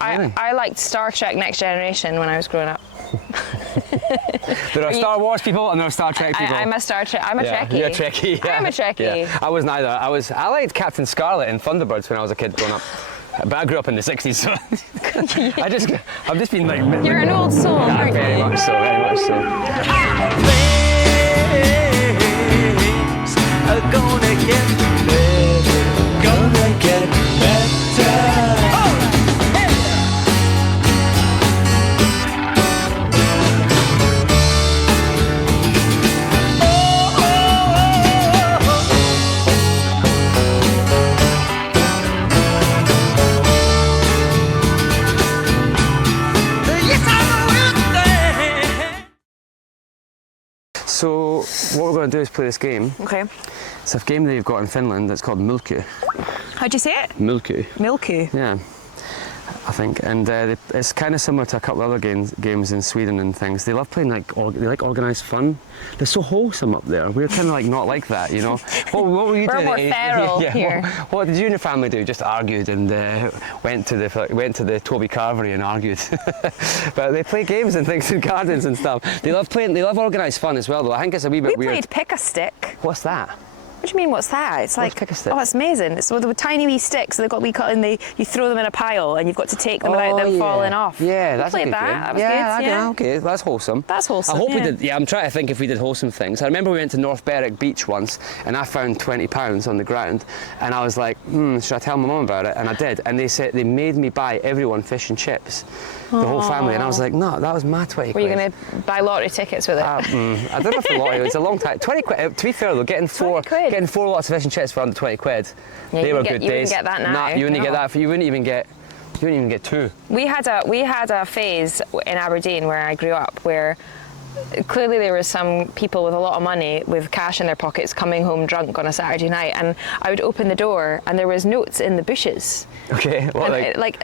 I liked Star Trek Next Generation when I was growing up. There are Star Wars people and there are Star Trek people. I'm a Trekkie. You're a Trekkie. Yeah. I'm a Trekkie. Yeah. I was neither. I liked Captain Scarlet in Thunderbirds when I was a kid growing up. But I grew up in the 60s, so I've just been like... You're an old soul, aren't you? Very much so, very much so. Things are gonna get better, gonna get better. So what we're going to do is play this game. Okay. It's a game that you've got in Finland that's called Mölkky. How'd you say it? Mölkky. Mölkky. Yeah, I think. And it's kind of similar to a couple of other games in Sweden and things. They love playing they like organised fun. They're so wholesome up there. We're kind of like not like that, you know. What were you doing? We're more feral here. What did you and your family do? Just argued and went to the Toby Carvery and argued. But they play games and things in gardens and stuff. They love organised fun as well, though. I think it's a wee bit weird. We played pick a stick. What's that? What do you mean, what's that? It's like, pick a stick? oh, it's amazing. It's with tiny wee sticks. They've got wee cut, and you throw them in a pile, and you've got to take them without them falling off. Yeah, that's we played a good that. game. That was good. Yeah, okay, that's wholesome. That's wholesome. I hope we did. Yeah, I'm trying to think if we did wholesome things. I remember we went to North Berwick Beach once, and I found £20 on the ground, and I was like, should I tell my mum about it? And I did, and they said they made me buy everyone fish and chips, the whole family, and I was like, no, that was my 20 quid. Were you going to buy lottery tickets with it? I don't know if the lottery. It was a long time. 20 quid. To be fair though, getting four lots of fish and chips for under 20 quid. Yeah, they were good days. You wouldn't get that now. Nah, you wouldn't get that. You wouldn't even get two. We had a phase in Aberdeen where I grew up where clearly there were some people with a lot of money with cash in their pockets coming home drunk on a Saturday night, and I would open the door and there was notes in the bushes. Okay, what, like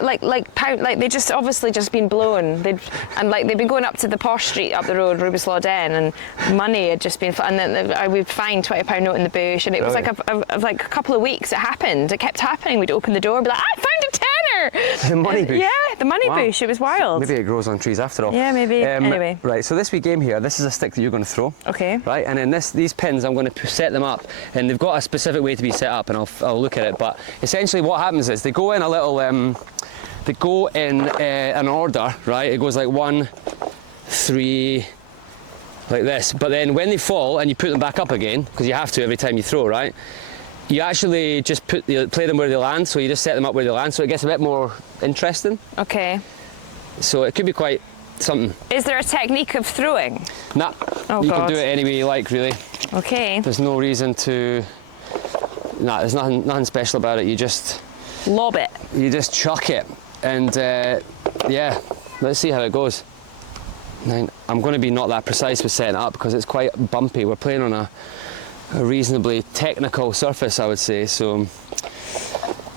they just obviously just been blown. They'd been going up to the posh street up the road, Rubislaw Den, and money had just been. And then I would find £20 note in the bush, and it was like a couple of weeks. It happened. It kept happening. We'd open the door, and be like, I found a tenner. The money bush. Yeah, the money bush. It was wild. Maybe it grows on trees after all. Yeah, maybe. Anyway. Right. So this wee game here. This is a stick that you're going to throw. Okay. Right, and then these pins, I'm going to set them up, and they've got a specific way to be set up, and I'll look at it. But essentially, what happens is they go in a little. They go in an order, right? It goes like 1, 3, like this. But then when they fall and you put them back up again, because you have to every time you throw, right? You actually just play them where they land. So you just set them up where they land, so it gets a bit more interesting. Okay. So it could be quite something. Is there a technique of throwing? Nah, you can do it any way you like, really. Okay. There's no reason to. Nah, there's nothing special about it. You just lob it. You just chuck it, and yeah, let's see how it goes. Now, I'm going to be not that precise with setting it up because it's quite bumpy. We're playing on a reasonably technical surface, I would say. So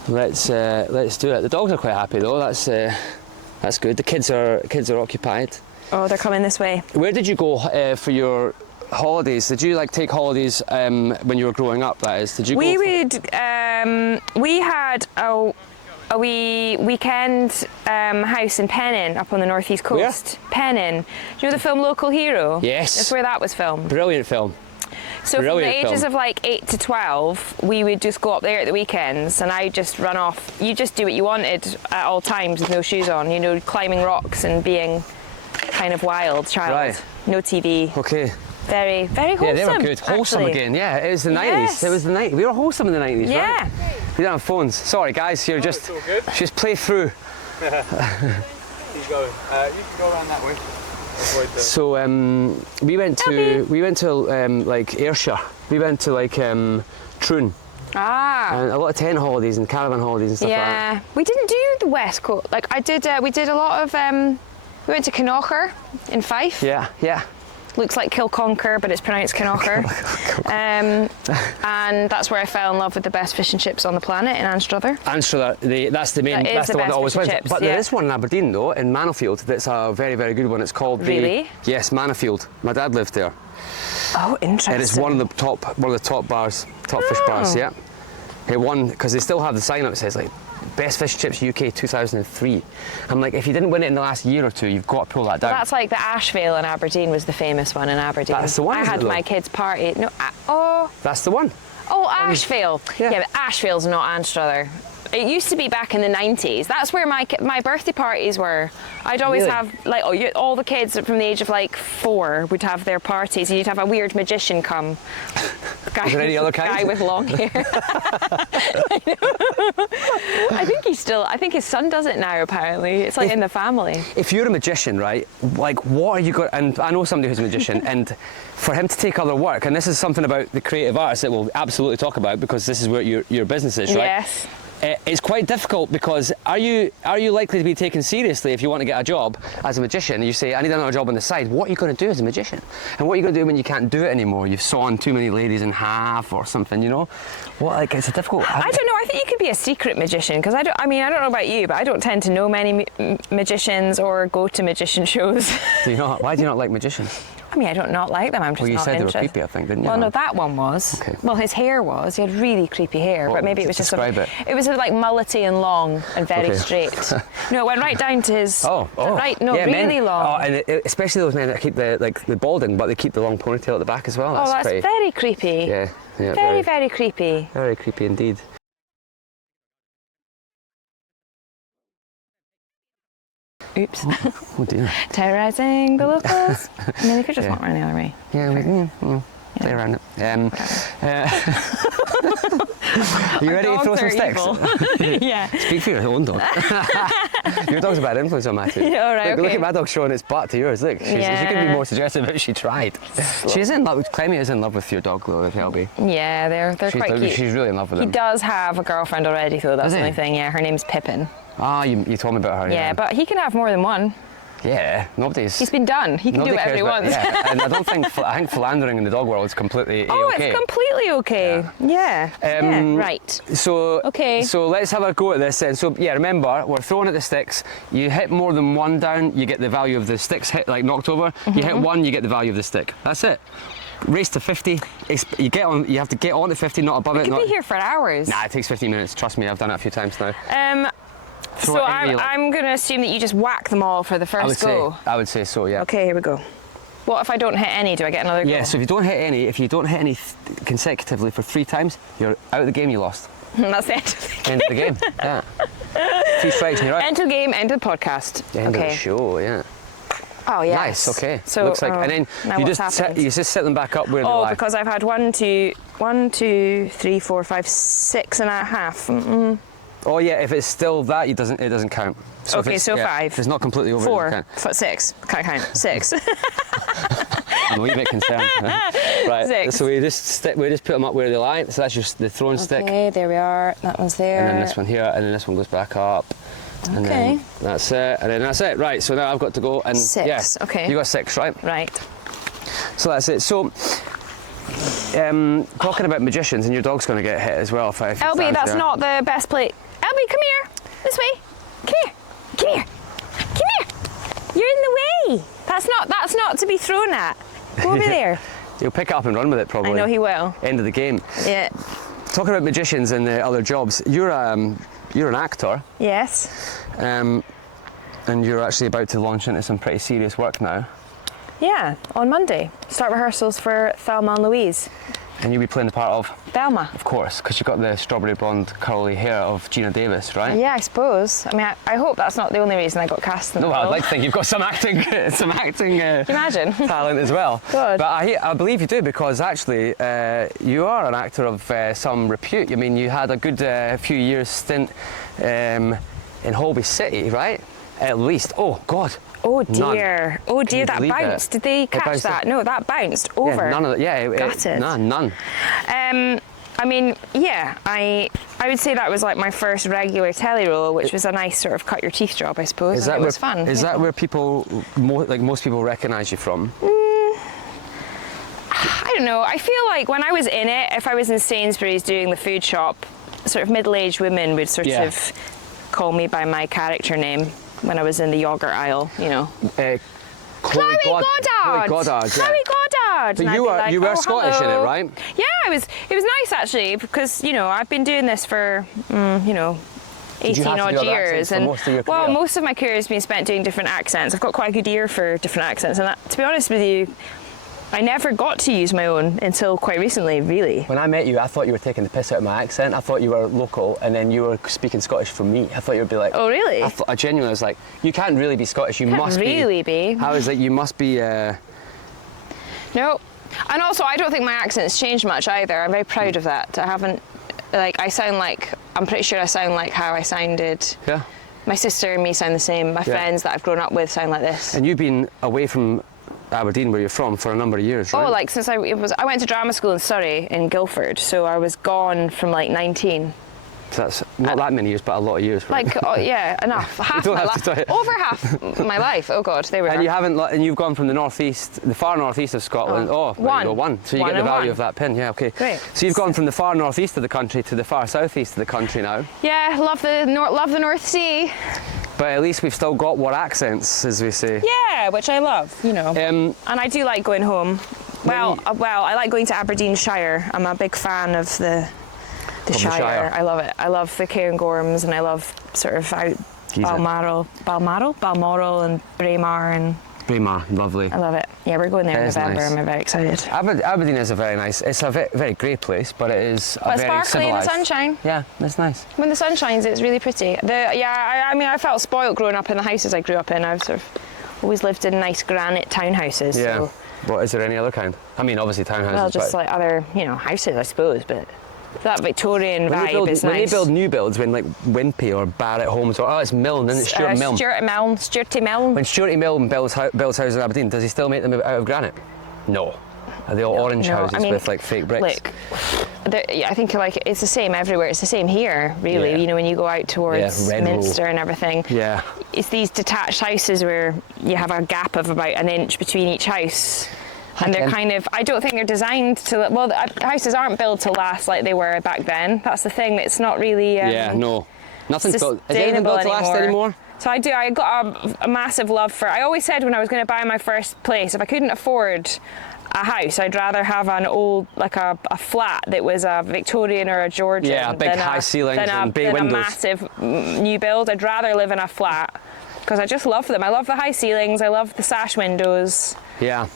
let's do it. The dogs are quite happy though. That's good. The kids are occupied. Oh, they're coming this way. Where did you go for your holidays? Did you take holidays when you were growing up? That is, did you? We had a wee weekend house in Pennin up on the northeast coast. Where? Pennin. Do you know the film Local Hero? Yes. That's where that was filmed. Brilliant film. So from the ages of 8 to 12, we would just go up there at the weekends, and I'd just run off. You just do what you wanted at all times with no shoes on, climbing rocks and being kind of wild child. Right. No TV. Okay. Very, very wholesome. Yeah, they were good. Wholesome actually. Again. Yeah, it was the 90s. Yes. It was the 90s. We were wholesome in the 90s, yeah. Right? We didn't have phones. Sorry, guys. You're just play through. Keep going. You can go around that way. So we went to Ayrshire. We went to Troon. And a lot of tent holidays and caravan holidays and stuff like that. Yeah, we didn't do the West Coast. We did a lot of. We went to Knocker in Fife. Yeah, yeah. Looks like Kilconquer, but it's pronounced Knocker. And that's where I fell in love with the best fish and chips on the planet in Anstruther. Anstruther, that's the main. That's the one that always wins. But there is one in Aberdeen though, in Manofield. That's a very, very good one. It's called Yes, Manofield. My dad lived there. Oh, interesting. And it's one of the top bars, fish bars. Yeah. It won because they still have the sign up that says Best Fish Chips UK 2003. I'm like, if you didn't win it in the last year or two, you've got to pull that down. That's like the Ashvale in Aberdeen was the famous one in Aberdeen. That's the one, I is it had though? my kids' party. No, oh. That's the one. Oh, Ashvale. Yeah. Yeah, but Ashvale's not Anstruther. It used to be back in the 90s. That's where my birthday parties were. I'd always Really? have, like, all the kids from the age of, like, 4 would have their parties, and you'd have a weird magician come. Is there any other kind? Guy with long hair. I think his son does it now, apparently. It's like in the family. If you're a magician, right, like what are you going, and I know somebody who's a magician, and for him to take other work, and this is something about the creative arts that we'll absolutely talk about because this is where your business is, right? Yes. It's quite difficult because are you likely to be taken seriously if you want to get a job as a magician and you say, I need another job on the side? What are you going to do as a magician? And what are you going to do when you can't do it anymore? You've sawn too many ladies in half or something, you know? What, like, it's a difficult... I don't know. I think you could be a secret magician because I don't know about you, but I don't tend to know many magicians or go to magician shows. Do you not? Why do you not like magicians? I mean, I don't not like them. I'm just Well, you not said interested. they were creepy, I think, didn't you? Well, no, that one was. Okay. Well, his hair was. He had really creepy hair, Well, but maybe it was just describe it. It was like mullety and long and very Okay. straight. No, it went right down to his. Oh. Right, no, Yeah, really men, long. Oh, and especially those men that keep the balding, but they keep the long ponytail at the back as well. Oh, that's pretty, very creepy. Yeah, Very, very creepy. very creepy indeed. Oops. Oh dear. Terrorising the locals. I mean, they could just walk around the other way. Yeah, play around it. Are you ready to throw Dogs some are sticks? evil. Yeah. Speak for your own dog. Your dog's a bad influence on Matthew. Yeah, all right, Look okay. at my dog showing its butt to yours. Look, she could be more suggestive if she tried. She's in love. Clemmy is in love with your dog though, with Helby. Yeah, they're quite cute. She's really in love with He him. does have a girlfriend already, though. That's Does the he? only thing. Yeah, her name's Pippin. Ah, you told me about her. Yeah, but he can have more than one. Yeah, nobody's. He's been done. He can do nobody whatever he cares about- wants. Yeah, and I don't think I think philandering in the dog world is completely Oh, A-okay. it's completely okay. Yeah. Yeah. Right. So Okay. So let's have a go at this then. So yeah, remember we're throwing at the sticks. You hit more than one down, you get the value of the sticks hit like knocked over. You hit one, you get the value of the stick. That's it. Race to 50. You get on. You have to get on to 50, not above it. Could Not, be here for hours. Nah, it takes 15 minutes. Trust me, I've done it a few times now. Throw So it anywhere you like. I'm going to assume that you just whack them all for the first go. I would say so. Yeah. Okay, here we go. What if I don't hit any? Do I get another go? Yeah. So if you don't hit any consecutively for 3 times, you're out of the game. You lost. That's the end of the game. End of the game. Yeah. 3 strikes and you're out. End of the game, end of the podcast. End okay. of the show. Yeah. Oh, yes. Nice. Okay. So, looks like, and then now you what's just happened? you just set them back up where they Oh, lie. because I've had 1, 2, 3, 4, 5, 6 and a half. Oh yeah, if it's still that, it doesn't count. So if Okay, it's, so yeah, 5. If it's not completely over, it 4, doesn't count. 6. Can't count. 6. I'm a wee bit concerned. Right. 6. So we just put them up where they lie. So that's just the throwing stick, Okay, there we are. That one's there. and then this one here, and then this one goes back up. And then Okay. that's it, and then that's it. Right. So now I've got to go and 6, yeah. okay. You got 6, right? Right. So that's it. So. Talking about magicians, and your dog's going to get hit as well. If it Elby, stands that's there. not the best plate. Elby, come here. This way. Come here. Come here. Come here. You're in the way. That's not to be thrown at. Go over there. He'll pick it up and run with it probably. I know he will. End of the game. Yeah. Talking about magicians and other jobs, you're an actor, Yes. and you're actually about to launch into some pretty serious work now. Yeah. On Monday, start rehearsals for Thelma Louise. And you'll be playing the part of, Thelma. of course, because you've got the strawberry blonde curly hair of Gina Davis, right? Yeah, I suppose. I mean, I hope that's not the only reason I got cast in the No, I'd role. like to think you've got some acting, Can you imagine? talent as well. Good. But I believe you do, because actually you are an actor of some repute. I mean, you had a good few years stint in Holby City, right? At least. Oh God. Oh None. dear. Oh Can dear, you that believe bounced. it? Did they catch bounced that? it. No, that bounced over. Yeah, none of it. Yeah, Gutted. none. I mean, yeah, I would say that was like my first regular telly role, which was a nice sort of cut your teeth job, I suppose. Is and that it was fun. Is yeah. that where people, most people recognise you from? I don't know. I feel like when I was in it, if I was in Sainsbury's doing the food shop, sort of middle-aged women would sort of call me by my character name when I was in the yogurt aisle, you know. Chloe Goddard! Chloe Goddard, yeah. Chloe Goddard! But And I'd be like, you were "Oh, Scottish in it, hello." right? Yeah, it was nice actually, because, you know, I've been doing this for, you know, Did you 18 have to do odd other years. accents for And most of your well, career? most of my career has been spent doing different accents. I've got quite a good ear for different accents, and that, to be honest with you, I never got to use my own until quite recently, really. When I met you, I thought you were taking the piss out of my accent. I thought you were local, and then you were speaking Scottish for me. I thought you would be like, Oh, really? I genuinely was like, you can't really be Scottish. You Can't must really be. I was like, you must be. No. And also, I don't think my accent's changed much either. I'm very proud of that. I haven't, like, I'm pretty sure I sound like how I sounded. Yeah. My sister and me sound the same. My friends that I've grown up with sound like this. And you've been away from Aberdeen, where you're from, for a number of years, right? Oh, like since I went to drama school in Surrey, in Guildford, so I was gone from like 19. So that's not that many years, but a lot of years, right? Like, oh, yeah, enough. Half don't my have to tell life. it. Over half my life. Oh God, they were. And you haven't, and you've gone from the northeast, the far northeast of Scotland. Oh, there you go, one. So you One get the and value one. of that pin. Yeah, okay. Great. So you've gone from the far northeast of the country to the far southeast of the country now. Yeah, love the North Sea. But at least we've still got what accents, as we say. Yeah, which I love, you know. And I do like going home. Well, I like going to Aberdeenshire. I'm a big fan of the Shire. I love it. I love the Cairngorms, and I love sort of out Balmoral and Braemar, and Braemar, lovely. I love it. Yeah, we're going there in is November. nice. I'm very excited. Aberdeen is it's a very grey place, but it is But very sparkly in the civilised. sunshine. Yeah, that's nice. When the sun shines, it's really pretty. I mean, I felt spoilt growing up in the houses I grew up in. I've sort of always lived in nice granite townhouses. Yeah. So, What, is there any other kind? I mean, obviously townhouses. well, just but like other, houses, I suppose, but that Victorian vibe is when nice. they build new builds, when like Wimpy or Barrett Homes, or it's Milne, isn't it? Stuart Milne. Stuarty Milne. When Stuarty Milne builds houses in Aberdeen, does he still make them out of granite? No. Are they all orange houses with like fake bricks? Look, I think like it's the same everywhere. It's the same here, really. Yeah. You know, when you go out towards Minster and everything. Yeah. It's these detached houses where you have a gap of about an inch between each house. And they're kind of, I don't think they're designed to, well, the houses aren't built to last like they were back then. That's the thing, it's not really Nothing's built. Is anything sustainable built to last anymore? So I got a massive love for, I always said when I was going to buy my first place, if I couldn't afford a house, I'd rather have an old, like a flat that was a Victorian or a Georgian. Yeah, big high ceilings and bay windows. Than a massive new build. I'd rather live in a flat because I just love them. I love the high ceilings, I love the sash windows. Yeah.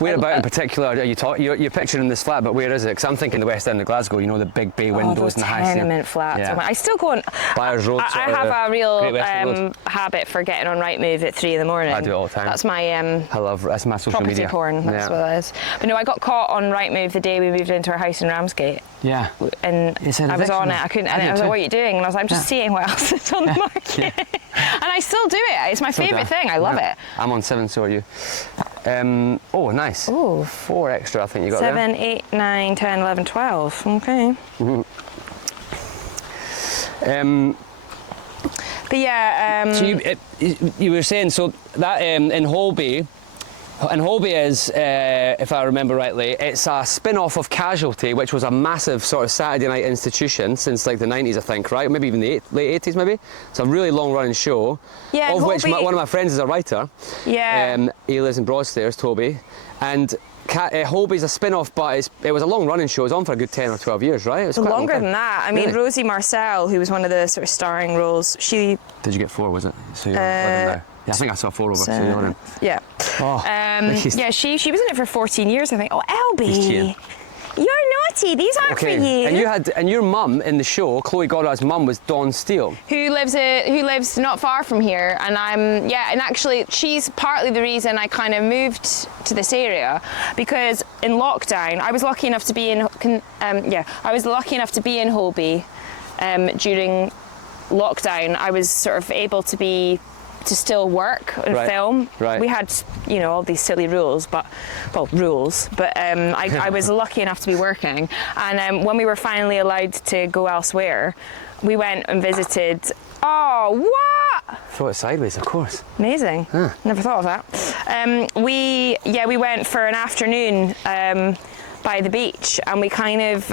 Where about in particular are you talking? You're picturing this flat, but where is it? Because I'm thinking the West End of Glasgow. You know, the big bay windows and the high ceiling. Tenement flats. Yeah. I still go on. Byers Road. I have a real habit for getting on Rightmove at 3 a.m. I do it all the time. That's my that's my social property media. porn. That's what it is. But no, I got caught on Rightmove the day we moved into our house in Ramsgate. Yeah. And I was on it. I couldn't. And I was like, "What are you doing?" And I was like, "I'm just seeing what else is on the market." And I still do it. It's my favourite thing. I love it. I'm on 7, so are you. Oh, nice. Oh. 4 extra, I think you got 7, 8, 9, 10, 11, 12. Okay. But yeah. So you were saying so that in Holby. And Holby is, if I remember rightly, it's a spin-off of Casualty, which was a massive sort of Saturday night institution since like the 90s, I think, right? Maybe even the late 80s, maybe. It's a really long-running show, yeah, of which Holby, one of my friends is a writer. Yeah. He lives in Broadstairs, Toby. And Holby's a spin-off, but it was a long-running show. It was on for a good 10 or 12 years, right? It was quite longer than that. I mean, Really? Rosie Marcel, who was one of the sort of starring roles, she... Did you get 4, was it? So you're living there. Yeah, I think I saw 4 over, so you're in. Yeah. Oh, yeah, she was in it for 14 years, I think. Oh, Elby, you're naughty. These aren't for you. And your mum in the show, Chloe Goddard's mum, was Dawn Steele. Who lives not far from here, and and actually she's partly the reason I kind of moved to this area, because in lockdown I was lucky enough to be in Holby during lockdown. I was sort of able to still work and film. Right. We had, all these silly rules, but I was lucky enough to be working. And when we were finally allowed to go elsewhere, we went and visited. Oh, what? Throw it sideways, of course. Amazing. Huh. Never thought of that. We went for an afternoon by the beach, and we kind of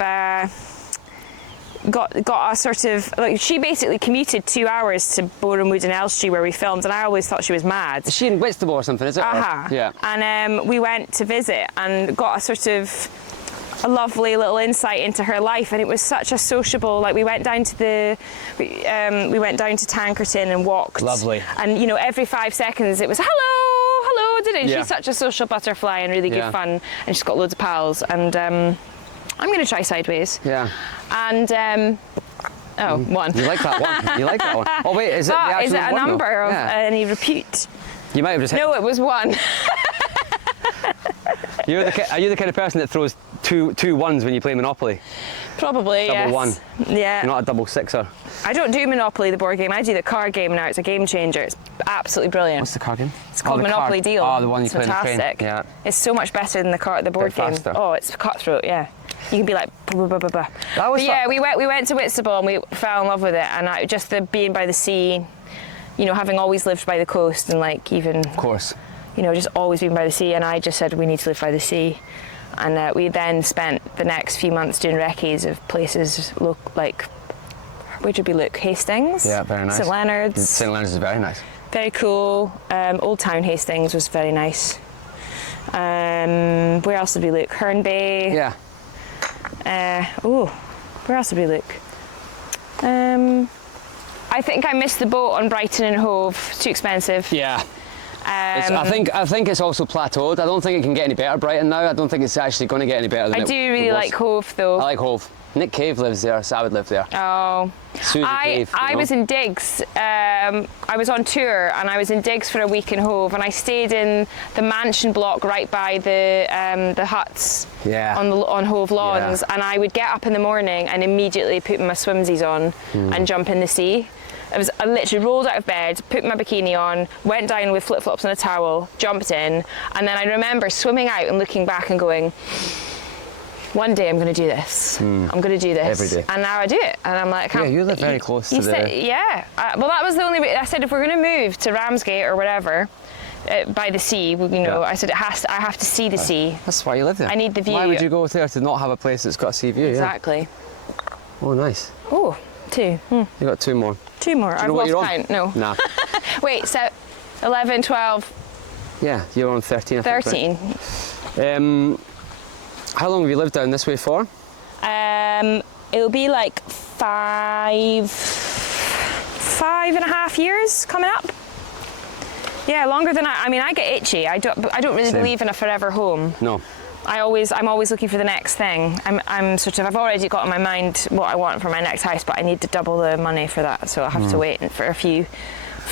got a sort of, like, she basically commuted 2 hours to Borehamwood and Elstree where we filmed, and I always thought she was mad. Is she in Whitstable or something, is it? Yeah. And we went to visit and got a sort of a lovely little insight into her life, and it was such a sociable. Like we went down to Tankerton and walked. Lovely. And you know, every 5 seconds it was hello, didn't it? Yeah. She's such a social butterfly and really good fun, and she's got loads of pals. And I'm going to try Sideways. Yeah. And one. You like that one? You like that one? Oh wait, is it the But actual is it a one, number though? of Yeah. any repute? You might have just hit. No, it was one. Are you the kind of person that throws two ones when you play Monopoly? Probably, Double yes. one. Yeah. You're not a double sixer. I don't do Monopoly, the board game. I do the card game now. It's a game changer. It's absolutely brilliant. What's the card game? It's called the Monopoly card. Deal. Oh, the one you It's play in the train. fantastic. Yeah. It's so much better than the board game. faster. Oh, it's cutthroat. Yeah. You can be like, bah, bah, bah, bah. That was But yeah, we went to Whitstable and we fell in love with it. And just the being by the sea, you know, having always lived by the coast and like even, Of course. you know, just always been by the sea. And I just said we need to live by the sea. And we then spent the next few months doing recce's of places like, where did we look? Hastings. Yeah, very nice. St Leonard's. St Leonard's is very nice. Very cool. Old Town Hastings was very nice. Where else did we look? Herne Bay. Yeah. Where else did we look? I think I missed the boat on Brighton and Hove. Too expensive. Yeah. I think it's also plateaued. I don't think it can get any better, Brighton, now. I don't think it's actually going to get any better than I it do really was. like Hove though. I like Hove. Nick Cave lives there, so I would live there. Oh. Susie Cave. I was in Diggs. I was on tour and I was in Diggs for a week in Hove, and I stayed in the mansion block right by the huts on Hove Lawns, and I would get up in the morning and immediately put my swimsies on and jump in the sea. I literally rolled out of bed, put my bikini on, went down with flip-flops and a towel, jumped in, and then I remember swimming out and looking back and going, one day I'm going to do this. I'm going to do this. Every day. And now I do it. And I'm like, I can't. Yeah, you live very close to the... Yeah. Well, that was the only way. I said, if we're going to move to Ramsgate or whatever, by the sea, you know, I said, I have to see the sea. That's why you live there. I need the view. Why would you go there to not have a place that's got a sea view? Exactly. Yeah. Oh, nice. Oh, two. You got two more. Two more. I've what lost you're on? count. No. Nah. Wait, so 11, 12, Yeah, you're on 13, I think. 13. How long have you lived down this way for? It'll be like 5.5 years coming up. Yeah, longer than I mean, I get itchy. I don't really Same. believe in a forever home. No. I'm always looking for the next thing. I've already got in my mind what I want for my next house, but I need to double the money for that, so I'll have to wait for a few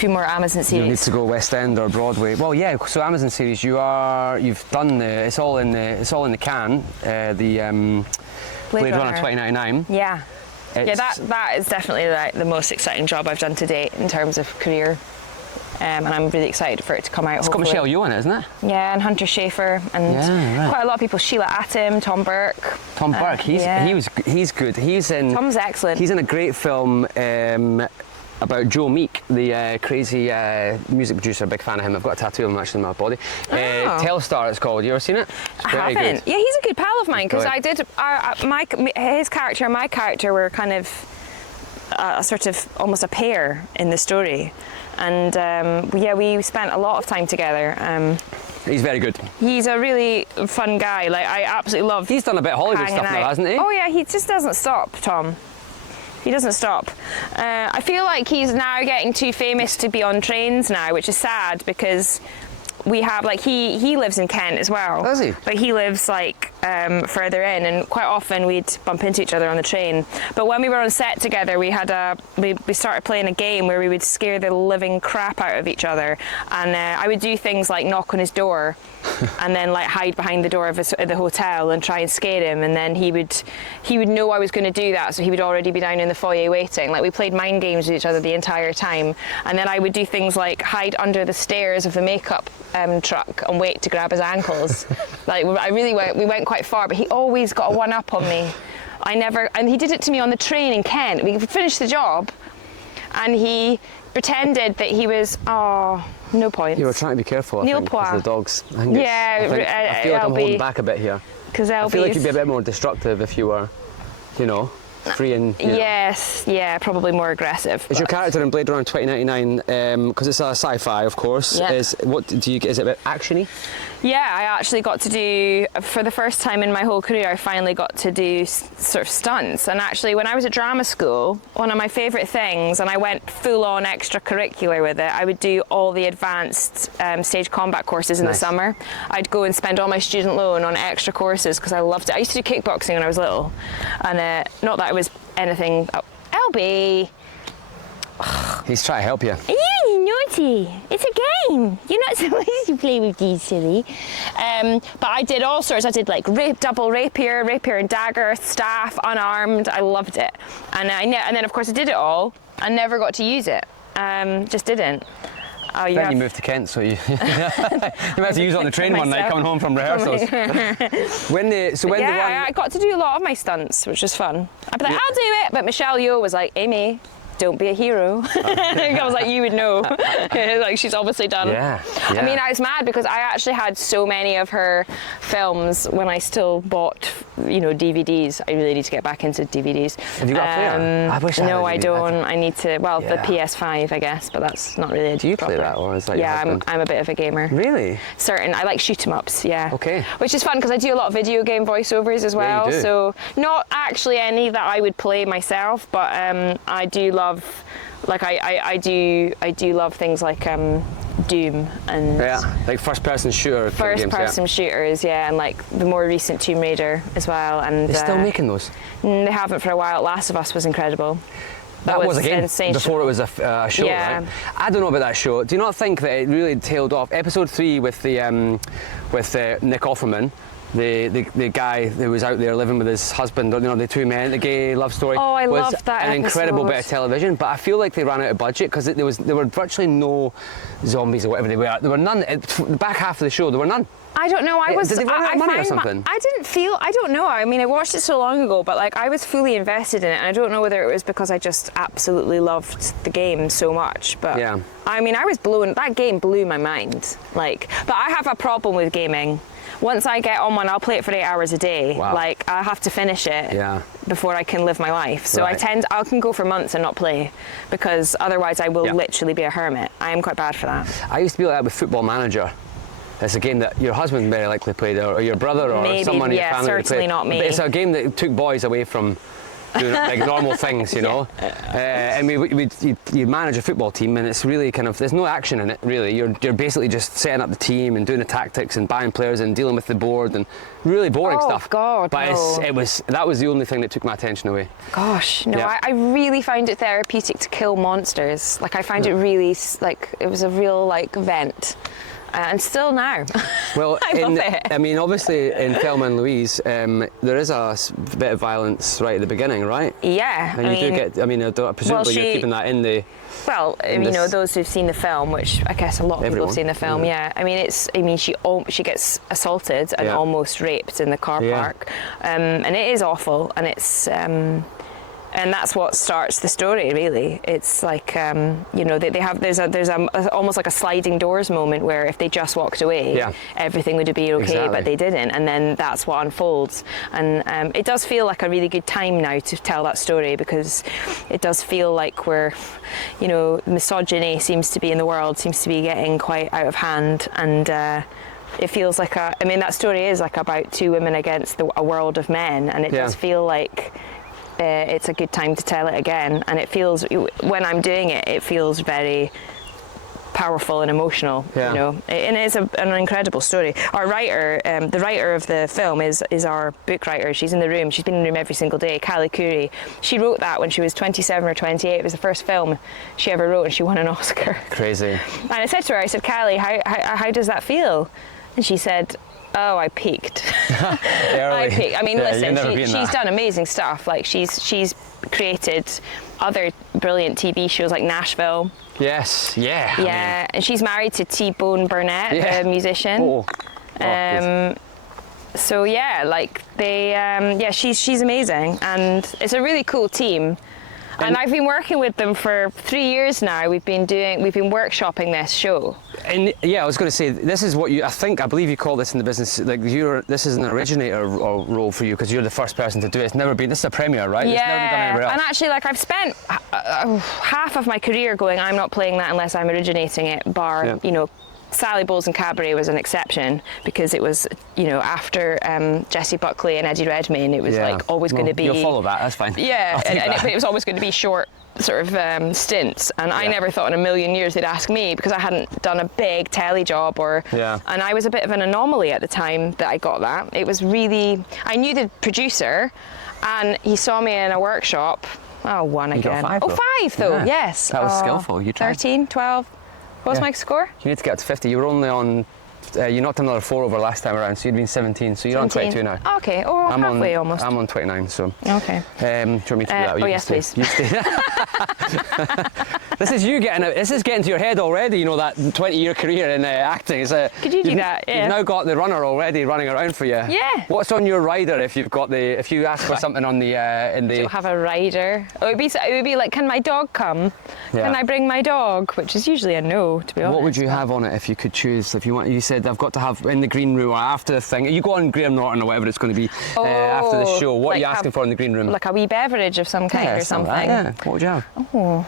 more Amazon series. You need to go West End or Broadway. Well, yeah. So Amazon series, you've done it's all in the can. The Blade Runner 2099. Yeah. It's- That is definitely like the most exciting job I've done to date in terms of career. And I'm really excited for it to come out. It's got Michelle Yeoh in it, isn't it? Yeah, and Hunter Schafer and quite a lot of people. Sheila Atom, Tom Burke. Tom Burke. He's good. He's in. Tom's excellent. He's in a great film about Joe Meek, the crazy music producer. Big fan of him. I've got a tattoo of him actually on my body. Telstar, it's called. You ever seen it? It's I very haven't. good. Yeah, he's a good pal of mine because Good. I did his character and my character were kind of a sort of almost a pair in the story, and we spent a lot of time together. He's very good. He's a really fun guy. Like I absolutely love. He's done a bit of Hollywood hanging stuff now, out. hasn't he? Oh yeah, he just doesn't stop, Tom. He doesn't stop. I feel like he's now getting too famous to be on trains now, which is sad because we have like he lives in Kent as well. Does he? But he lives like further in, and quite often we'd bump into each other on the train. But when we were on set together, we started playing a game where we would scare the living crap out of each other, and I would do things like knock on his door and then like hide behind the door of the hotel and try and scare him, and then he would know I was going to do that, so he would already be down in the foyer waiting. Like we played mind games with each other the entire time, and then I would do things like hide under the stairs of the makeup truck and wait to grab his ankles. Like we went quite far, but he always got a one up on me. And he did it to me on the train in Kent. We finished the job and he pretended that he was, no points. You were trying to be careful, I think, because the dogs. I feel like I'm holding back a bit here. Because I feel like you'd be a bit more destructive if you were, you know. free and... you know. Yes, yeah, probably more aggressive. Is your character in Blade Runner 2099, because it's a sci-fi, of course, Yeah. is it a bit action-y? Yeah, I actually got to do, for the first time in my whole career, I finally got to do sort of stunts. And actually, when I was at drama school, one of my favourite things, and I went full-on extracurricular with it, I would do all the advanced stage combat courses in the summer. I'd go and spend all my student loan on extra courses because I loved it. I used to do kickboxing when I was little, and not that it was anything... Oh, LB! He's trying to help you. You naughty. It's a game. You're not supposed to play with these, silly. But I did all sorts. I did like double rapier and dagger, staff, unarmed. I loved it. And then of course I did it all. I never got to use it. Just didn't. Oh, Then you moved to Kent, so you had to use it on the train one night coming home from rehearsals. I got to do a lot of my stunts, which was fun. I'd be like, I'll do it. But Michelle Yeoh was like, Amy, don't be a hero. I was like, you would know. Like, she's obviously done. Yeah. I mean, I was mad because I actually had so many of her films when I still bought, DVDs. I really need to get back into DVDs. Have you got a player? I wish I had a No, DVD. I don't. I need to, the PS5, I guess, but that's not really a Do you proper. play that, or is that your Yeah, husband? I'm a bit of a gamer. Really? I like shoot 'em ups, yeah. Okay. Which is fun because I do a lot of video game voiceovers as well. Yeah, you do. So not actually any that I would play myself, but I do love, like I do love things like Doom and like first-person shooter kind of games, first-person shooters, and like the more recent Tomb Raider as well. And They're still making those? They haven't for a while. Last of Us was incredible. That was a game sensational. before it was a show, Yeah. right? I don't know about that show. Do you not think that it really tailed off? Episode 3 with Nick Offerman, the guy who was out there living with his husband, the two men, the gay love story. Oh, I was loved that an incredible bit of episode. television, but I feel like they ran out of budget because there were virtually no zombies or whatever they were. There were none. The back half of the show, there were none. I don't know. Did they run out of money or something? I don't know. I mean, I watched it so long ago, but like I was fully invested in it, and I don't know whether it was because I just absolutely loved the game so much. But Yeah. I mean, that game blew my mind. Like, but I have a problem with gaming. Once I get on one, I'll play it for 8 hours a day. Wow. Like, I have to finish it before I can live my life. So Right. I can go for months and not play, because otherwise I will literally be a hermit. I am quite bad for that. I used to be like that with Football Manager. It's a game that your husband very likely played, or your brother, or Maybe, someone in your family would certainly play. not me. But it's a game that took boys away from doing like normal things, you know. And you manage a football team, and it's really kind of, there's no action in it really. You're basically just setting up the team and doing the tactics and buying players and dealing with the board and really boring stuff. God, but no. that was the only thing that took my attention away. Gosh, no, Yeah. I really find it therapeutic to kill monsters. Like, I find it really, like, it was a real, like, vent. And still now. Well, I love it. I mean, obviously in Thelma and Louise, there is a bit of violence right at the beginning, right? Yeah. And presumably you're keeping that in the... Well, those who've seen the film, which I guess a lot of people have seen the film, I mean, she gets assaulted and almost raped in the car park. And it is awful, and it's... and that's what starts the story, really. It's like, they have, there's almost like a sliding doors moment where if they just walked away, everything would be okay, but they didn't. And then that's what unfolds. And it does feel like a really good time now to tell that story, because it does feel like misogyny seems to be in the world, seems to be getting quite out of hand. And it feels like that story is like about two women against a world of men. And it does feel like it's a good time to tell it again, and it feels, when I'm doing it, it feels very powerful and emotional, and it's an incredible story. Our writer, the writer of the film is our book writer. She's in the room. She's been in the room every single day. Callie Curry. She wrote that when she was 27 or 28. It was the first film she ever wrote, and she won an Oscar. Crazy. And I said to her, Callie, how does that feel? And she said, oh, I peaked. I peaked. I mean, listen, she's done amazing stuff. Like, she's created other brilliant TV shows like Nashville. Yes, yeah. Yeah, and she's married to T-Bone Burnett, a musician. So yeah, like she's amazing, and it's a really cool team. And I've been working with them for 3 years now. We've been workshopping this show. And yeah, I was going to say, this is what I believe you call this in the business, like this is an originator role for you because you're the first person to do it. This is a premiere, right? Yeah, it's never been done anywhere else. And actually, like I've spent half of my career going, I'm not playing that unless I'm originating it, bar, Sally Bowles and Cabaret was an exception because it was, after Jessie Buckley and Eddie Redmayne, it was always going to be... You'll follow that, that's fine. Yeah, but it was always going to be short sort of stints, and I never thought in a million years they'd ask me because I hadn't done a big telly job and I was a bit of an anomaly at the time that I got that. It was really... I knew the producer and he saw me in a workshop. Oh, one again. You got 5 though. 5 though, Yeah. yes. That was skillful, you tried. 13, 12. What was my score? You need to get up to 50. You were only on... you knocked another 4 over last time around, so you'd been 17, so you're 17. on 22 now. Okay, I'm halfway almost. I'm on 29, so... Okay. Do you want me to do that? Oh, yes, please. You stay. This is you getting it. This is getting to your head already, that 20-year career in acting. Could you do that? Yeah. You've now got the runner already running around for you. Yeah. What's on your rider if you ask for something on the... You'll have a rider. It would be like, can my dog come? Yeah. Can I bring my dog? Which is usually a no, to be honest. What would you have on it if you could choose? If you said, I've got to have in the green room or after the thing. You go on Graham Norton or whatever it's going to be after the show. What are you asking for in the green room? Like a wee beverage of some kind or something. Like that, yeah. What would you have? Oh,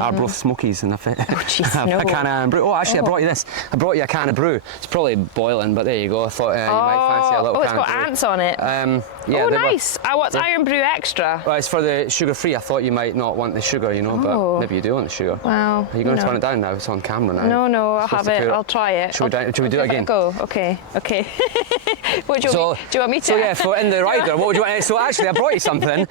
Arbroath Smokies and a jeez, no. a can of brew. Oh, actually, I brought you this. I brought you a can of brew. It's probably boiling, but there you go. I thought you might fancy a little can of brew. Oh, it's got ants on it. Yeah, nice. What's Iron Brew Extra? Well, it's for the sugar-free. I thought you might not want the sugar, but maybe you do want the sugar. Well, are you going to turn it down now? It's on camera now. No, I'll have it. I'll try it. Should we do it again? Go. Okay. What do you want me to? So yeah, for in the rider, what would you want? So actually, I brought you something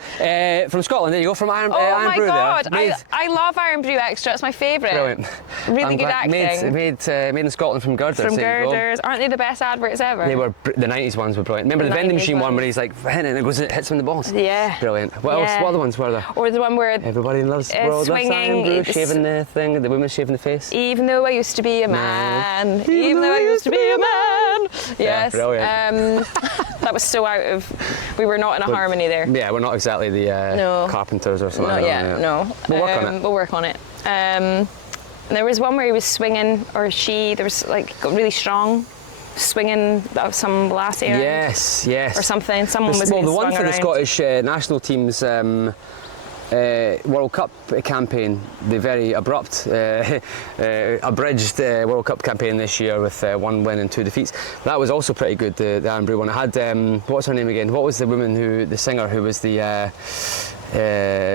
from Scotland. There you go, from Iron Brew. Oh my God! I love Iron Brew Extra. It's my favourite. Brilliant. Really good acting. Made in Scotland from Girders. From Girders. Aren't they the best adverts ever? They were. The 90s ones were brilliant. Remember the vending machine one where he's like hitting and it hits him in the balls? Yeah. Brilliant. What else? What other ones were there? Or the one where everybody loves the world. Swinging, Iron Brew, shaving the thing, the woman shaving the face. Even though I used to be a man. Even though I used to be a man. Yes. Brilliant. That was so out of... We were not in a harmony there. Yeah, we're not exactly the Carpenters or something not like that. Yet, no. We'll work on it. We'll work on it. And there was one where he was swinging, or she, there was got really strong, swinging some lassie around. Yes. Or something. Someone was being the one swung for around. the Scottish national team's World Cup campaign, the very abrupt, abridged World Cup campaign this year with 1 win and 2 defeats. That was also pretty good, the Iron Brew one. It had, what's her name again? What was the woman the singer who was the,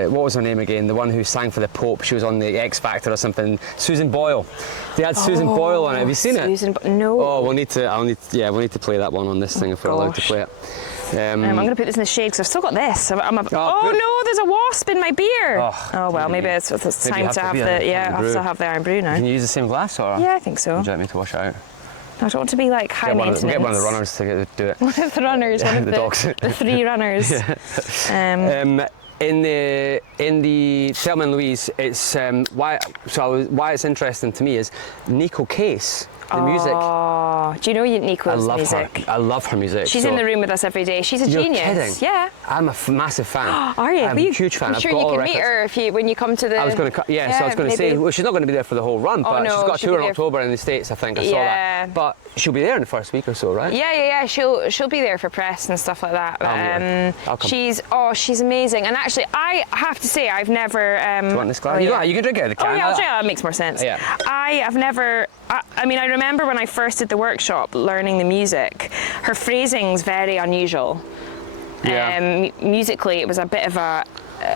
what was her name again? The one who sang for the Pope. She was on the X Factor or something. Susan Boyle. They had Susan Boyle on it. Have you seen it? No. Oh, we'll need to play that one on this thing if we're allowed to play it. I'm going to put this in the shade because I've still got this. No, there's a wasp in my beer. Oh well, maybe it's time to have the Iron Brew now. Can you use the same glass or? Yeah, I think so. Would you like me to wash it out? I don't want to be like high maintenance. Get one of the runners to do it. One of the runners, one of the dogs. The 3 runners. In the Thelma Louise, it's why it's interesting to me is Nico Case. The music. Oh, do you know Nico's music? I love her music. She's in the room with us every day. She's a genius. Kidding. Yeah. I'm a massive fan. Are you? I'm a huge fan. I'm sure you can meet her when you come to the... I was going to, so I was going to say, well, she's not going to be there for the whole run, but she's got a tour in October in the States, I think. I saw that. But she'll be there in the first week or so, right? Yeah. She'll be there for press and stuff like that. I'll come. She's amazing. And actually, I have to say, I've never... do you want this glass? You can drink it out of the can. Oh yeah, I'll drink it. That makes more sense. Yeah. I have never... I mean, I remember when I first did the workshop learning the music, her phrasing's very unusual. Yeah. Musically, it was a bit of a...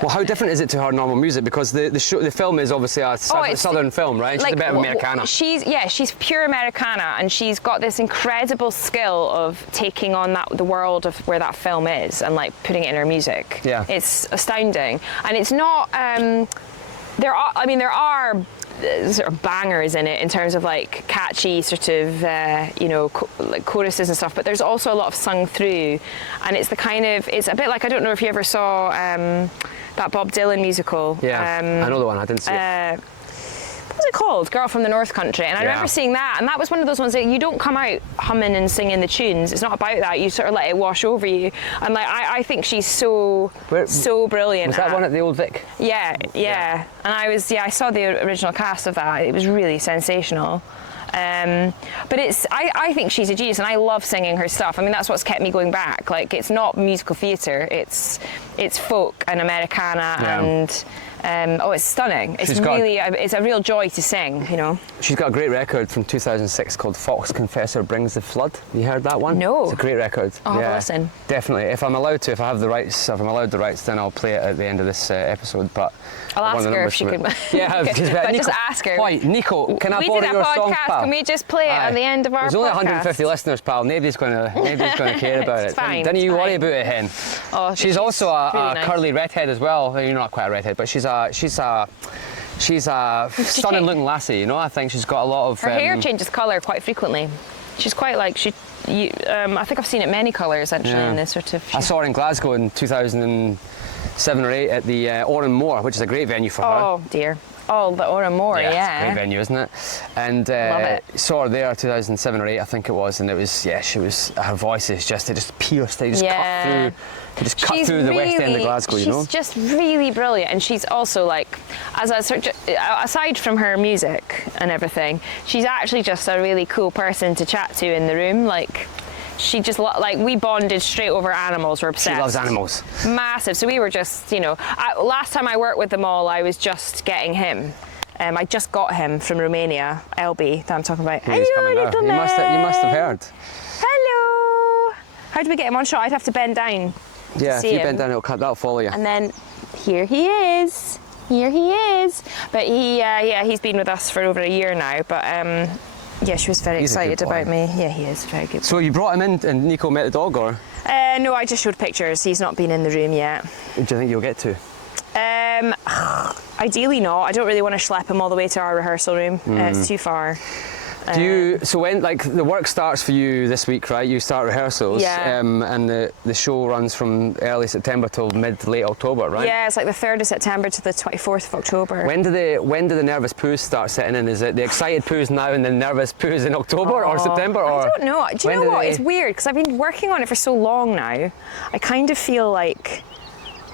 Well, how different is it to her normal music? Because the film is obviously a southern film, right? She's a bit of Americana. She's pure Americana, and she's got this incredible skill of taking on the world of where that film is and like putting it in her music. Yeah. It's astounding, and it's not. There are sort of bangers in it in terms of like catchy sort of like choruses and stuff, but there's also a lot of sung through, and it's a bit like, I don't know if you ever saw that Bob Dylan musical. Yeah, I know the one. I didn't see it. was it called? Girl from the North Country. And I remember seeing that, and that was one of those ones that you don't come out humming and singing the tunes. It's not about that. You sort of let it wash over you. And like, I think she's so brilliant. Was that one at the Old Vic? Yeah. And I saw the original cast of that. It was really sensational. But I think she's a genius, and I love singing her stuff. I mean, that's what's kept me going back. Like, it's not musical theatre, it's folk and Americana, and it's stunning. It's a real joy to sing, you know. She's got a great record from 2006 called Fox Confessor Brings the Flood. You heard that one? No. It's a great record. I'll have a listen. Definitely. If I'm allowed to, if I'm allowed the rights, then I'll play it at the end of this episode. But I'll ask her if she can. Yeah, but just ask her. Why, Nico, can I borrow your song, pal? Can we just play it at the end of our podcast? There's only 150 listeners, pal. Nobody's going to care about It's it. fine, Don't you it's worry fine. about it, hen. Oh, she's also a really nice. curly redhead as well. You're not quite a redhead, but she's a stunning looking lassie. You know, I think she's got a lot of. Her hair changes colour quite frequently. She's quite like I think I've seen it many colours actually in this sort of. I saw her in Glasgow in 2007 or 8 at the Oran Moor, which is a great venue for her. Oh dear. Oh, the Oran Moor, It's a great venue, isn't it? And Love it. saw her there 2007 or 8, I think it was, and it was her voice is just, it just pierced, it just cut through the west end of Glasgow, you know? She's just really brilliant, and she's also like, aside from her music and everything, she's actually just a really cool person to chat to in the room. Like, she just we bonded straight over animals. We're obsessed. She loves animals. Massive. So we were just, you know, last time I worked with them all, I was just getting him. I just got him from Romania, LB, that I'm talking about. He's coming now. You must have heard. Hello. How do we get him on shot? I'd have to bend down. Yeah, if you bend down, that'll follow you. And then here he is. Here he is. But he's been with us for over a year now. But yeah, she was very excited about me. Yeah, he is very good. So you brought him in and Nico met the dog, or? No, I just showed pictures. He's not been in the room yet. Do you think you'll get to? Ideally not. I don't really want to schlep him all the way to our rehearsal room. It's too far. So when the work starts for you this week, right? You start rehearsals, and the show runs from early September till late October, right? Yeah, it's like the 3rd of September to the 24th of October. When do the nervous poos start setting in? Is it the excited poos now and the nervous poos in October or September? Or I don't know. Do you know what? It's weird because I've been working on it for so long now. I kind of feel like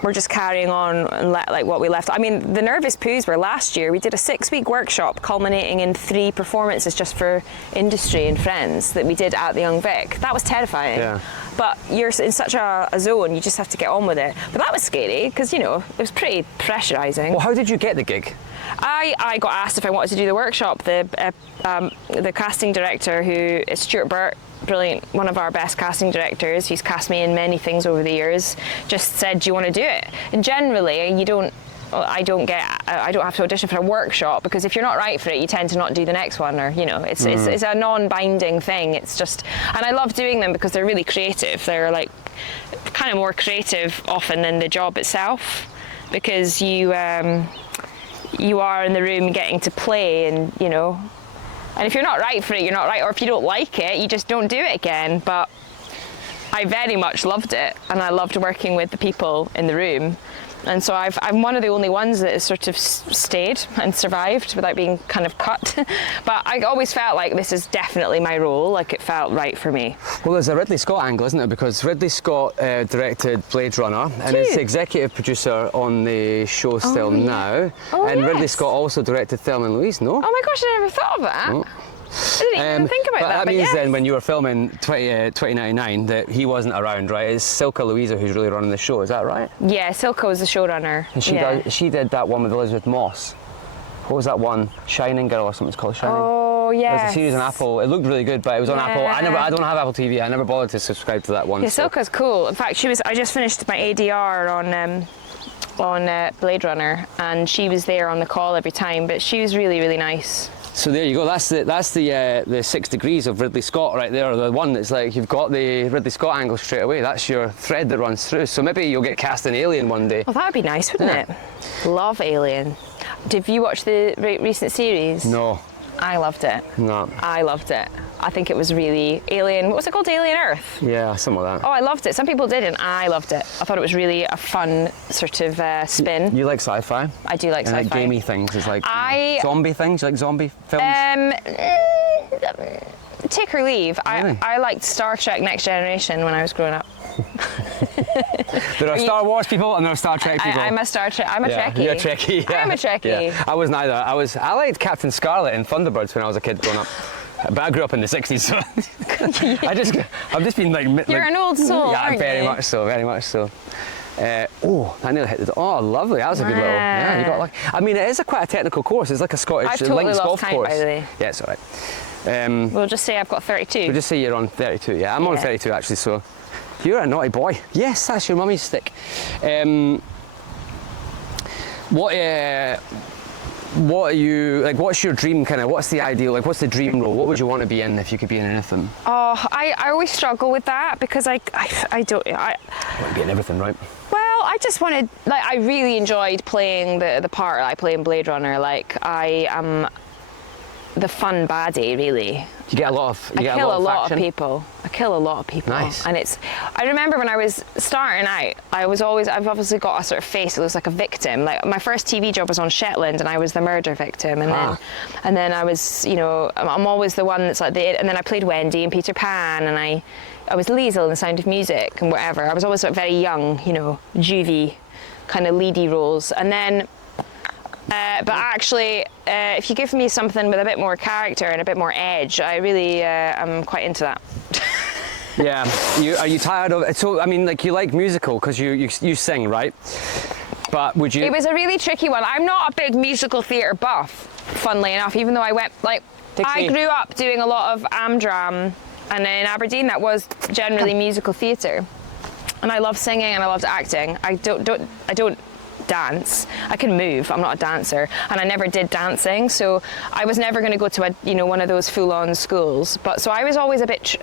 we're just carrying on and like what we left. I mean, the nervous poos were last year. We did a 6-week workshop culminating in 3 performances just for industry and friends that we did at the Young Vic. That was terrifying. Yeah. But you're in such a zone, you just have to get on with it. But that was scary because, you know, it was pretty pressurising. Well, how did you get the gig? I got asked if I wanted to do the workshop. The casting director, who is Stuart Burt, brilliant, one of our best casting directors, he's cast me in many things over the years, just said, do you want to do it? And generally I don't have to audition for a workshop, because if you're not right for it, you tend to not do the next one, or, you know, it's a non-binding thing. It's just, and I love doing them because they're really creative. They're like kind of more creative often than the job itself, because you are in the room getting to play, and, you know, and if you're not right for it, you're not right, or if you don't like it, you just don't do it again. But I very much loved it, and I loved working with the people in the room. And so I'm one of the only ones that has sort of stayed and survived without being kind of cut. But I always felt like this is definitely my role, like it felt right for me. Well, there's a Ridley Scott angle, isn't it? Because Ridley Scott directed Blade Runner and is the executive producer on the show still now. Oh, and Ridley Scott also directed Thelma Louise, no? Oh my gosh, I never thought of that. Oh. I didn't even think about that. That means then when you were filming 2099 that he wasn't around, right? It's Silka Louisa who's really running the show, is that right? Yeah, Silka was the showrunner. And she did that one with Elizabeth Moss. What was that one? Shining Girl or something it's called, Shining? Oh, yeah. It was a series on Apple. It looked really good, but it was on Apple. I don't have Apple TV. I never bothered to subscribe to that one. Yeah, Silka's cool. In fact, I just finished my ADR on Blade Runner, and she was there on the call every time, but she was really, really nice. So there you go. That's the 6 degrees of Ridley Scott right there. The one that's like you've got the Ridley Scott angle straight away. That's your thread that runs through. So maybe you'll get cast in Alien one day. Well, that'd be nice, wouldn't it? Love Alien. Did you watch the recent series? No. I loved it. No. I loved it. I think it was really Alien. What was it called? Alien Earth. Yeah, something like that. Oh, I loved it. Some people didn't. I loved it. I thought it was really a fun sort of spin. You like sci-fi? I do like and sci-fi. like gamey things. It's like zombie things. You like zombie films? Take or leave. Really? I liked Star Trek Next Generation when I was growing up. There are Star Wars people and there are Star Trek people. I'm a Star Trek. I'm a Trekkie. You're a Trekkie. Yeah. I'm a Trekkie. Yeah. I was neither. I liked Captain Scarlet and Thunderbirds when I was a kid growing up. But I grew up in the 60s, so I've just been like... You're an old soul, yeah, aren't very you? much so, very much so. Oh, I nearly hit the... Oh, lovely. That was a good little... Yeah, you got lucky. I mean, it is quite a technical course. It's like a Scottish I've totally links lost golf count, course. by the way. Yeah, it's all right. We'll just say I've got 32. We'll just say you're on 32. Yeah, I'm on 32 actually, so... You're a naughty boy. Yes, that's your mummy's stick. What are you like? What's your dream kind of? What's the ideal? Like, what's the dream role? What would you want to be in if you could be in anything? Oh, I always struggle with that because I don't. You want to be in everything, right? Well, I just wanted, like, I really enjoyed playing the part I play in Blade Runner. Like, I am the fun baddie, really. You get a lot of. I kill a lot of faction? people. I kill a lot of people. Nice. And I remember when I was starting out, I've obviously got a sort of face that looks like a victim. Like, my first TV job was on Shetland and I was the murder victim. And then I was, you know, I'm always the one that's like and then I played Wendy and Peter Pan, and I was Liesl in The Sound of Music and whatever. I was always sort of very young, you know, juvie kind of leady roles. And then but actually, if you give me something with a bit more character and a bit more edge, I really am quite into that. Yeah. Are you tired of it? So, I mean, like, you like musical because you sing, right? But would you... It was a really tricky one. I'm not a big musical theatre buff, funnily enough, even though I went, like, I grew up doing a lot of Amdram, and in Aberdeen that was generally musical theatre. And I love singing and I loved acting. I don't dance. I can move. I'm not a dancer, and I never did dancing, so I was never going to go to one of those full-on schools. But so I was always a bit.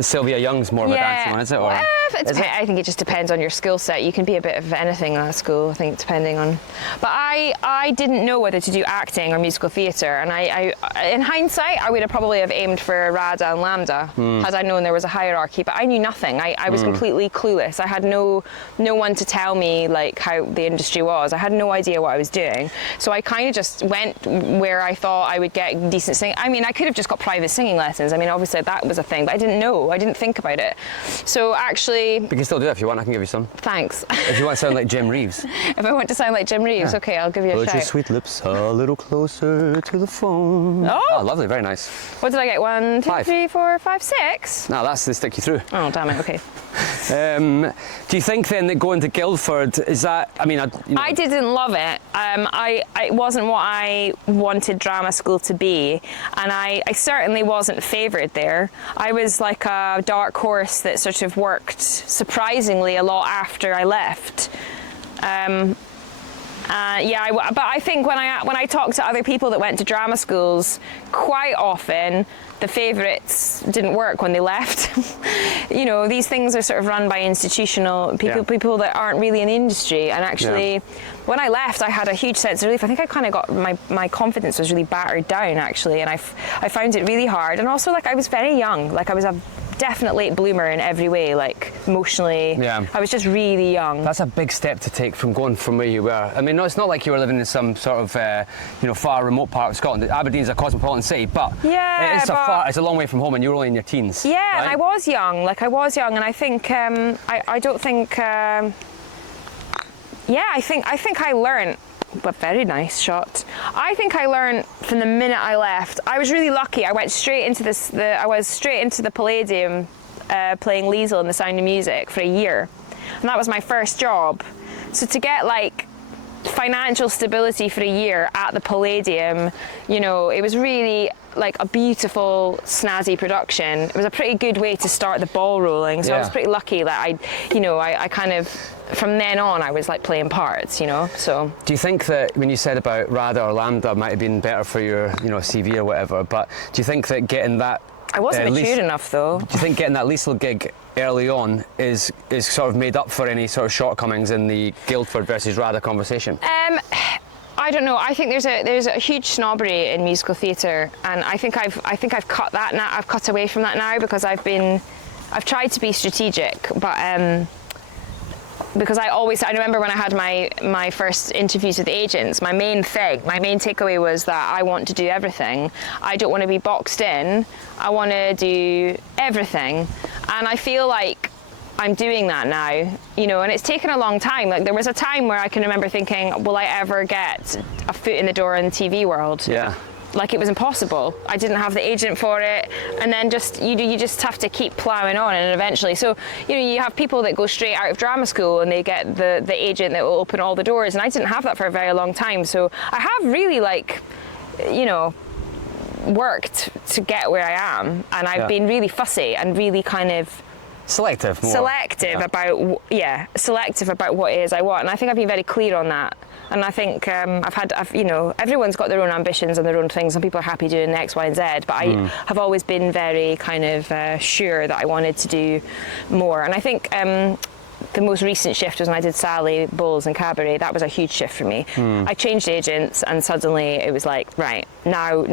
Sylvia Young's more of a dancer one, is it? Or well, I think it just depends on your skill set. You can be a bit of anything in that school, I think, depending on. But I didn't know whether to do acting or musical theatre, and I in hindsight, I would have probably aimed for Rada and Lambda had I known there was a hierarchy. But I knew nothing. I was completely clueless. I had no one to tell me like how the industry was. I had no idea what I was doing, so I kind of just went where I thought I would get decent singing. I mean, I could have just got private singing lessons. I mean, obviously that was a thing, but I didn't know. I didn't think about it. So actually, we can still do it if you want. I can give you some. Thanks. If you want to sound like Jim Reeves. If I want to sound like Jim Reeves, okay, I'll give you a Put shout. your sweet lips a little closer to the phone. Oh, lovely, very nice. What did I get? 1, 2, 5. 3, 4, 5, 6. No, that's the stick you through. Oh, damn it. Okay. Do you think then that going to Guildford is that? I mean, I didn't love it. It wasn't what I wanted drama school to be, and I certainly wasn't favoured there. I was like a dark horse that sort of worked surprisingly a lot after I left. But I think when I talk to other people that went to drama schools, quite often the favourites didn't work when they left. You know, these things are sort of run by institutional people that aren't really in the industry. And actually, when I left, I had a huge sense of relief. I think I kind of got my confidence was really battered down, actually, and I found it really hard. And also, like, I was very young. Like, I was a definite late bloomer in every way, like emotionally. Yeah. I was just really young. That's a big step to take from going from where you were. I mean, no, it's not like you were living in some sort of, far remote part of Scotland. Aberdeen's a cosmopolitan city, but it's a long way from home, and you were only in your teens. Yeah, right? and I was young. Like, I was young, and I think I don't think. I think I learned. But very nice shot. I think I learned from the minute I left. I was really lucky. I went straight into I was straight into the Palladium, playing Liesl in The Sound of Music for a year, and that was my first job. So to get like financial stability for a year at the Palladium, you know, it was really like a beautiful, snazzy production. It was a pretty good way to start the ball rolling. So I was pretty lucky that I kind of, from then on, I was like playing parts, you know. So do you think that when you said about Rada or Lambda might have been better for your, CV or whatever, but do you think that getting that I wasn't mature enough, though. Do you think getting that Liesl gig early on is sort of made up for any sort of shortcomings in the Guildford versus Rada conversation? I don't know. I think there's a huge snobbery in musical theatre, and I think I've cut that now. I've cut away from that now because I've tried to be strategic, but because I remember when I had my first interviews with agents, my main takeaway was that I want to do everything. I don't want to be boxed in. I want to do everything, and I feel like I'm doing that now, you know, and it's taken a long time. Like, there was a time where I can remember thinking, will I ever get a foot in the door in the TV world? Yeah. Like, it was impossible. I didn't have the agent for it, and then you just have to keep ploughing on, and eventually, so, you know, you have people that go straight out of drama school and they get the agent that will open all the doors, and I didn't have that for a very long time. So I have really, like, you know, worked to get where I am, and I've been really fussy and really kind of Selective about what it is I want, and I think I've been very clear on that. And I think you know, everyone's got their own ambitions and their own things. Some people are happy doing X, Y, and Z, but I have always been very kind of sure that I wanted to do more. And I think the most recent shift was when I did Sally, Bulls and Cabaret. That was a huge shift for me. I changed agents, and suddenly it was like, right, now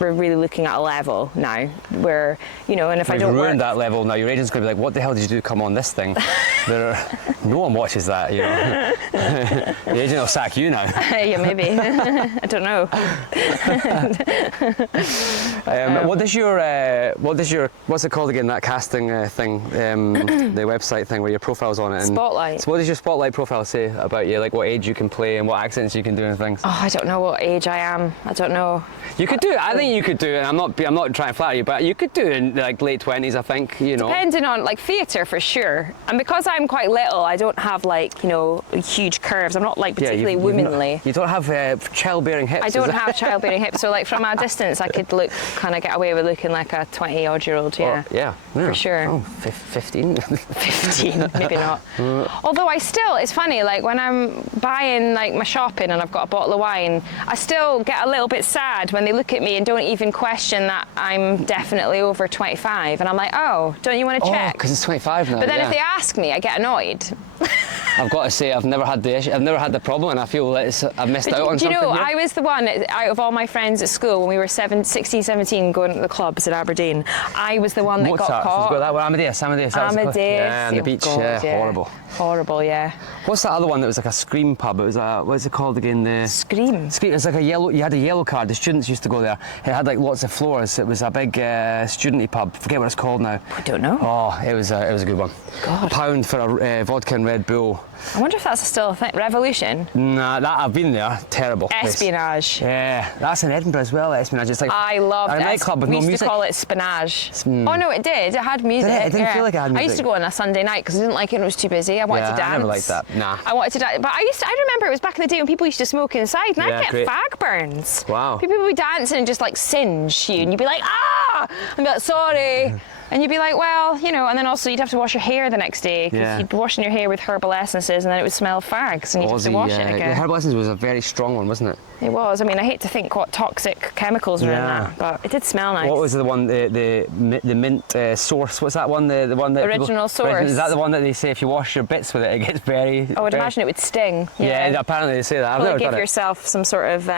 we're really looking at a level now where, you know, and if I don't ruined that level now, your agent's going to be like, what the hell did you do? Come on, this thing. No one watches that, you know. The agent will sack you now. Yeah, maybe. I don't know. What's it called again, that casting thing, the website thing where your profile's on it? And Spotlight. So what does your Spotlight profile say about you, like what age you can play and what accents you can do and things? Oh, I don't know what age I am. I don't know. You could do it. I think you could do it. I'm not trying to flatter you, but you could do it in like late 20s, I think, you know. Depending on, like, theatre for sure. And because I'm quite little, I don't have, like, you know, huge curves. I'm not, like, particularly womanly. You don't have childbearing hips. I don't have childbearing hips, so, like, from a distance, I could get away with looking like a 20-odd-year-old. Yeah. Yeah, for sure. Oh, 15. 15, maybe not. Although it's funny, like, when I'm buying, like, my shopping and I've got a bottle of wine, I still get a little bit sad when they look at me and don't even question that I'm definitely over 25, and I'm like, oh, don't you want to check? Because it's 25 now. But then if they ask me, I get annoyed. I've got to say, I've never had the issue. I've never had the problem, and I feel like I've missed out on something. Do you know, here. I was the one out of all my friends at school when we were 16, 17 going to the clubs in Aberdeen. I was the one that got caught. Got that one. Amadeus. Yeah, on the beach. God, yeah, horrible. Horrible, yeah. What's that other one that was like a Scream pub? It was what's it called again? The Scream. It's like a yellow. You had a yellow card. The students used to go there. It had like lots of floors. It was a big studenty pub. Forget what it's called now. I don't know. Oh, it was a good one. God. £1 for a vodka and Red Bull. I wonder if that's still a thing. Revolution? Nah, I've been there. Terrible place. Espionage. Yeah, that's in Edinburgh as well. Espionage. It's like I loved a nightclub with we no used music. to call it Spinage. Oh no, it did. It had music. It didn't feel like it had music. I used to go on a Sunday night because I didn't like it. It was too busy. I wanted to dance. I never liked that. Nah. I wanted to dance, but I remember it was back in the day when people used to smoke inside, and I'd get fag burns. Wow. People would be dancing and just like singe you, and you'd be like, ah, and be like, sorry. And you'd be like, well, you know, and then also you'd have to wash your hair the next day because you'd be washing your hair with herbal essences, and then it would smell of fags, and you'd have to wash it again. The herbal essence was a very strong one, wasn't it? It was. I mean, I hate to think what toxic chemicals were in that, but it did smell nice. What was the one, the mint source? What's that one? The one that Original Source. Is that the one that they say if you wash your bits with it, it gets very? I would imagine it would sting. Yeah, apparently they say that. I've never give done it. yourself some sort of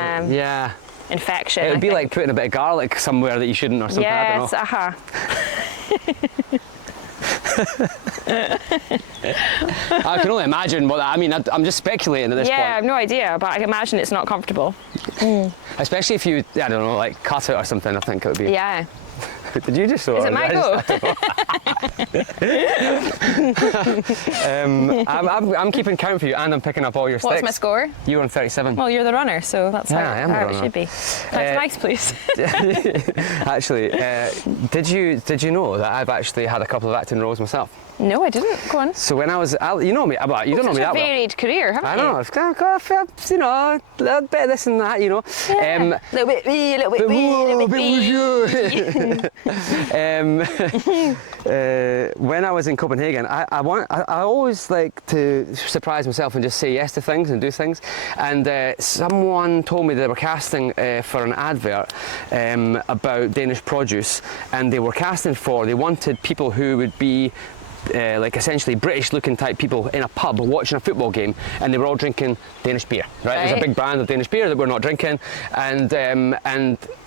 infection. It would be like putting a bit of garlic somewhere that you shouldn't, or something. Yes, I can only imagine what that, I mean, I'm just speculating at this point. Yeah, I have no idea, but I can imagine it's not comfortable. Especially if you, I don't know, like cut it or something, I think it would be. Yeah. Did you just? Is it my go? I'm keeping count for you, and I'm picking up all your sticks. What's my score? You're on 37. Well, you're the runner, so that's how it should be. That's nice, please. Actually, did you know that I've actually had a couple of acting roles myself? No, I didn't. Go on. So when I was, you know me, but you don't know me that well. It's a varied career, haven't you? I know. I've got you know, a little bit of this and that, you know. Yeah. A little bit me, a little bit me, a little bit me. When I was in Copenhagen, I always like to surprise myself and just say yes to things and do things. And someone told me they were casting for an advert about Danish produce, and they wanted people who would be like essentially British-looking type people in a pub watching a football game, and they were all drinking Danish beer. Right? There's a big brand of Danish beer that we're not drinking, and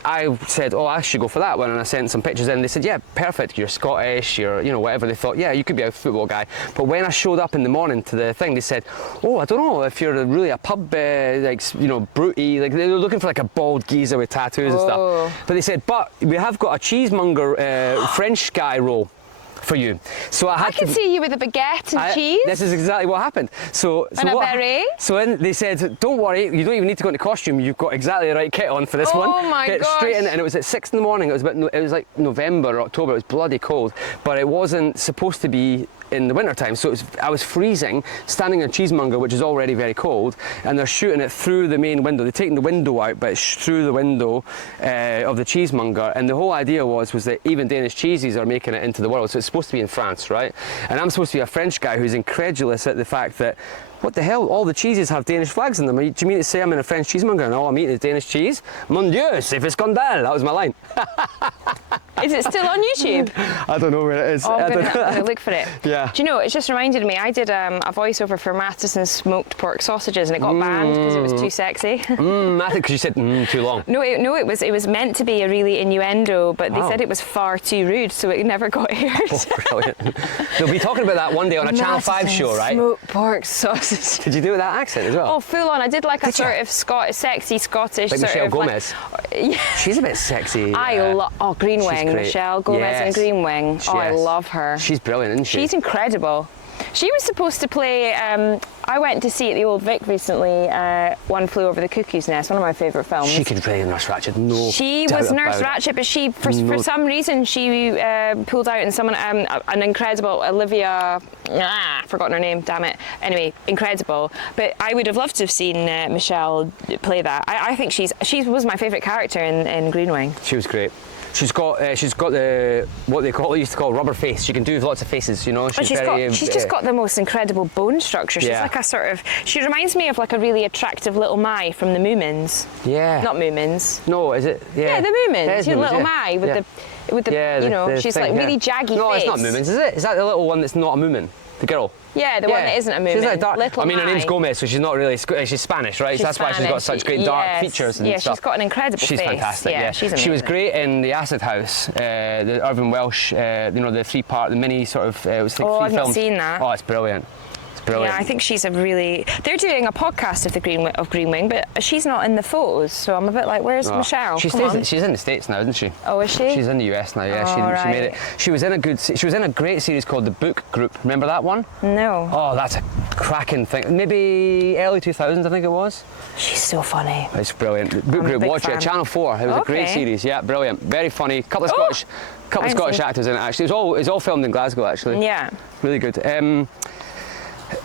I said, oh, I should go for that one, and I sent some pictures in. They said, yeah, perfect. You're Scottish. You're, you know, whatever. They thought, yeah, you could be a football guy. But when I showed up in the morning to the thing, they said, oh, I don't know if you're really a pub, like, you know, brutey. Like, they were looking for like a bald geezer with tattoos and stuff. But they said, but we have got a cheesemonger French guy role for you. So I can see you with a baguette and cheese. This is exactly what happened. And a beret. So then they said, don't worry, you don't even need to go into costume. You've got exactly the right kit on for this one. Oh my Get gosh. straight in, and it was at 6 in the morning. It was like November or October. It was bloody cold, but it wasn't supposed to be in the winter time, so I was freezing, standing in a cheesemonger, which is already very cold, and they're shooting it through the main window. They're taking the window out, but it's through the window of the cheesemonger. And the whole idea was that even Danish cheeses are making it into the world, so it's supposed to be in France, right? And I'm supposed to be a French guy who's incredulous at the fact that, what the hell, all the cheeses have Danish flags in them. Do you mean to say I'm in a French cheesemonger and all I'm eating is Danish cheese? Mon Dieu, c'est fait scandale. That was my line. Is it still on YouTube? I don't know where it is. Oh, I'm gonna look for it. Yeah. Do you know, it just reminded me, I did a voiceover for Matheson's smoked pork sausages, and it got banned because it was too sexy. I think because you said too long. No, it was meant to be a really innuendo, but they said it was far too rude, so it never got aired. Oh, brilliant. They'll be talking about that one day on a Channel 5 show, right? Smoked pork sausages. Did you do it with that accent as well? Oh, full on. I did like a sort of sexy Scottish like sort Michelle of Gomez. Yeah. She's a bit sexy. I love Green Wing, Michelle Gomez and Green Wing. Oh, I love her. She's brilliant, isn't she? She's incredible. She was supposed to play, I went to see at the Old Vic recently, One Flew Over the Cuckoo's Nest, one of my favourite films. She could play Nurse Ratched, She was Nurse Ratched, but she, for some reason, she pulled out in someone, an incredible Olivia, forgotten her name, damn it. Anyway, incredible. But I would have loved to have seen Michelle play that. I think she was my favourite character in Green Wing. She was great. She's got the what they used to call rubber face. She can do lots of faces, you know. She's just got the most incredible bone structure. She's like a sort of. She reminds me of like a really attractive little Mai from the Moomins. Yeah. Not Moomins. No, is it? Yeah, the Moomins. You know, little Mai with the you know, she's like really jaggy face. No, it's not Moomins, is it? Is that the little one that's not a Moomin? The girl. Yeah, the one that isn't a Moomin. She's like dark. Little I mean, her name's Gomez, so she's not really. She's Spanish, right? So that's why she's got such great dark features and stuff. Yeah, she's got an incredible face. She's fantastic. Yeah, she's amazing. She was great in the Acid House, the Irvin Welsh, you know, the three-part, the mini sort of. It was like three I've films. not seen that. Oh, it's brilliant. Brilliant. Yeah, I think she's a really. They're doing a podcast of the Green Wing, but she's not in the photos, so I'm a bit like, where's Michelle? She's in the States now, isn't she? Oh, is she? She's in the US now. Yeah, she made it. She was in a great series called The Book Group. Remember that one? No. Oh, that's a cracking thing. Maybe early 2000s, I think it was. She's so funny. It's brilliant. Book Group. Watch it. Channel 4. It was a great series. Yeah, brilliant. Very funny. Couple of Scottish actors in it. Actually, it was all filmed in Glasgow. Actually. Yeah. Really good.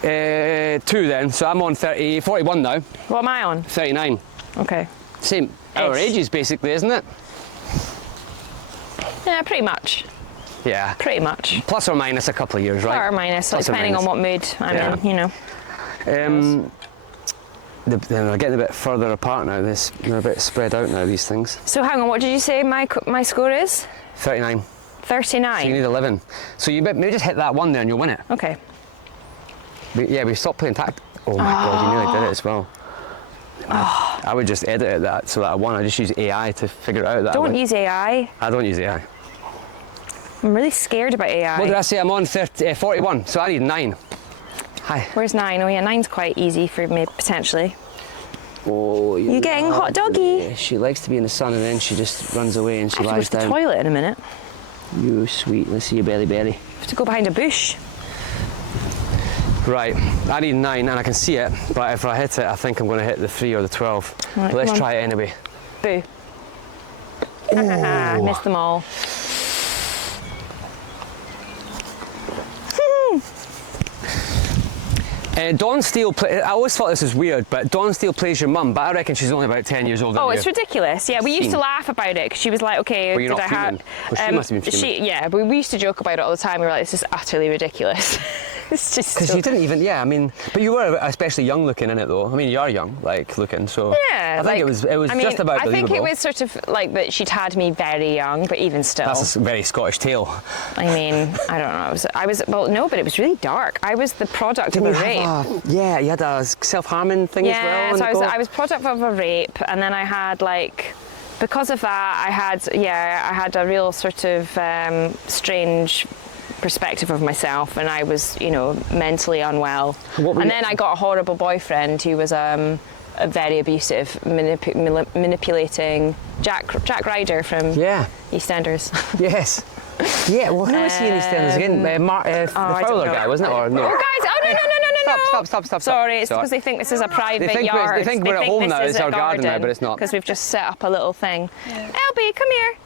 2 then, so I'm on 41 now. What am I on? 39. Okay. Same. Our ages basically, isn't it? Yeah, pretty much. Yeah. Pretty much. Plus or minus a couple of years, right? Plus or minus, depending on what mood I'm in, you know. Then they're getting a bit further apart now. They're a bit spread out now, these things. So hang on, what did you say my score is? 39. 39? So you need 11. So you maybe just hit that one there and you'll win it. Okay. We stopped playing tag. Oh my God, you nearly did it as well. I would just edit that so that I won. I just use AI to figure it out. Don't use AI. I don't use AI. I'm really scared about AI. What did I say? I'm on 41, so I need 9. Hi. Where's 9? Oh yeah, 9's quite easy for me, potentially. Oh, you getting hot doggy? She likes to be in the sun and then she just runs away and she lies down. I have to go to the toilet in a minute. You sweet, let's see your belly. I have to go behind a bush. Right, I need 9 and I can see it, but if I hit it, I think I'm going to hit the 3 or the 12. Right, but let's try it anyway. Boo. I missed them all. Dawn Steele, I always thought this was weird, but Dawn Steele plays your mum, but I reckon she's only about 10 years older than you. Oh, it's ridiculous. Yeah, we used to laugh about it because she was like, okay, well, Well, she must have been fuming. Yeah, but we used to joke about it all the time. We were like, this is utterly ridiculous. It's just Because you didn't even, I mean, but you were especially young looking in it though. I mean, you are young, like looking, so. Yeah, I think it was just about I believable. think it was sort of like that she'd had me very young, but even still. That's a very Scottish tale. I mean, I don't know. Well, no, but it was really dark. I was the product of a rape. Yeah, you had a self-harming thing as well. Yeah, so I was product of a rape, and then I had like, because of that, I had a real sort of strange perspective of myself, and I was, mentally unwell. And then I got a horrible boyfriend who was a very abusive, manipulating Jack Ryder from EastEnders. Yes. Yeah, well, who was he in EastEnders again? The Fowler guy, wasn't it? Or no? Oh, guys! Oh, no! Stop. Sorry, it's because they think this is a private yard. They think we're at home now, it's our garden now, but it's not. Because we've just set up a little thing. Elby, come here.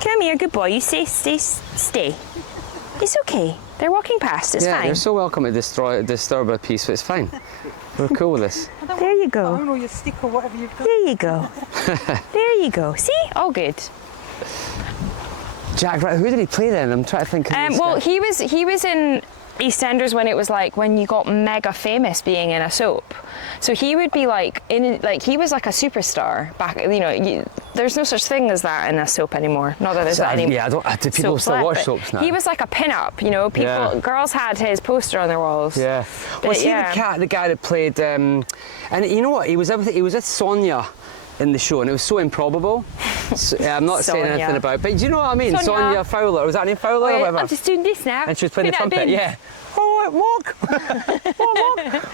Come here, good boy. You stay. It's okay. They're walking past, it's fine. You're so welcome to disturb our peace, but it's fine. We're cool with this. There you go. I don't know your stick or whatever you've got. There you go. There you go. See? All good. Jack, who did he play then? I'm trying to think. Well, he was in EastEnders when it was like when you got mega famous being in a soap. So he would be he was like a superstar back. There's no such thing as that in a soap anymore. Not that there's that anymore. Yeah, do people still watch soaps now? He was like a pin-up. Girls had his poster on their walls. Yeah. Was he the guy that played? And you know what? He was everything. He was with Sonia in the show, and it was so improbable. So, I'm not saying anything about it, but do you know what I mean? Sonia Fowler. Was that her name, Fowler or whatever? I'm just doing this now. And she was playing the trumpet. Yeah. Oh, walk! Walk!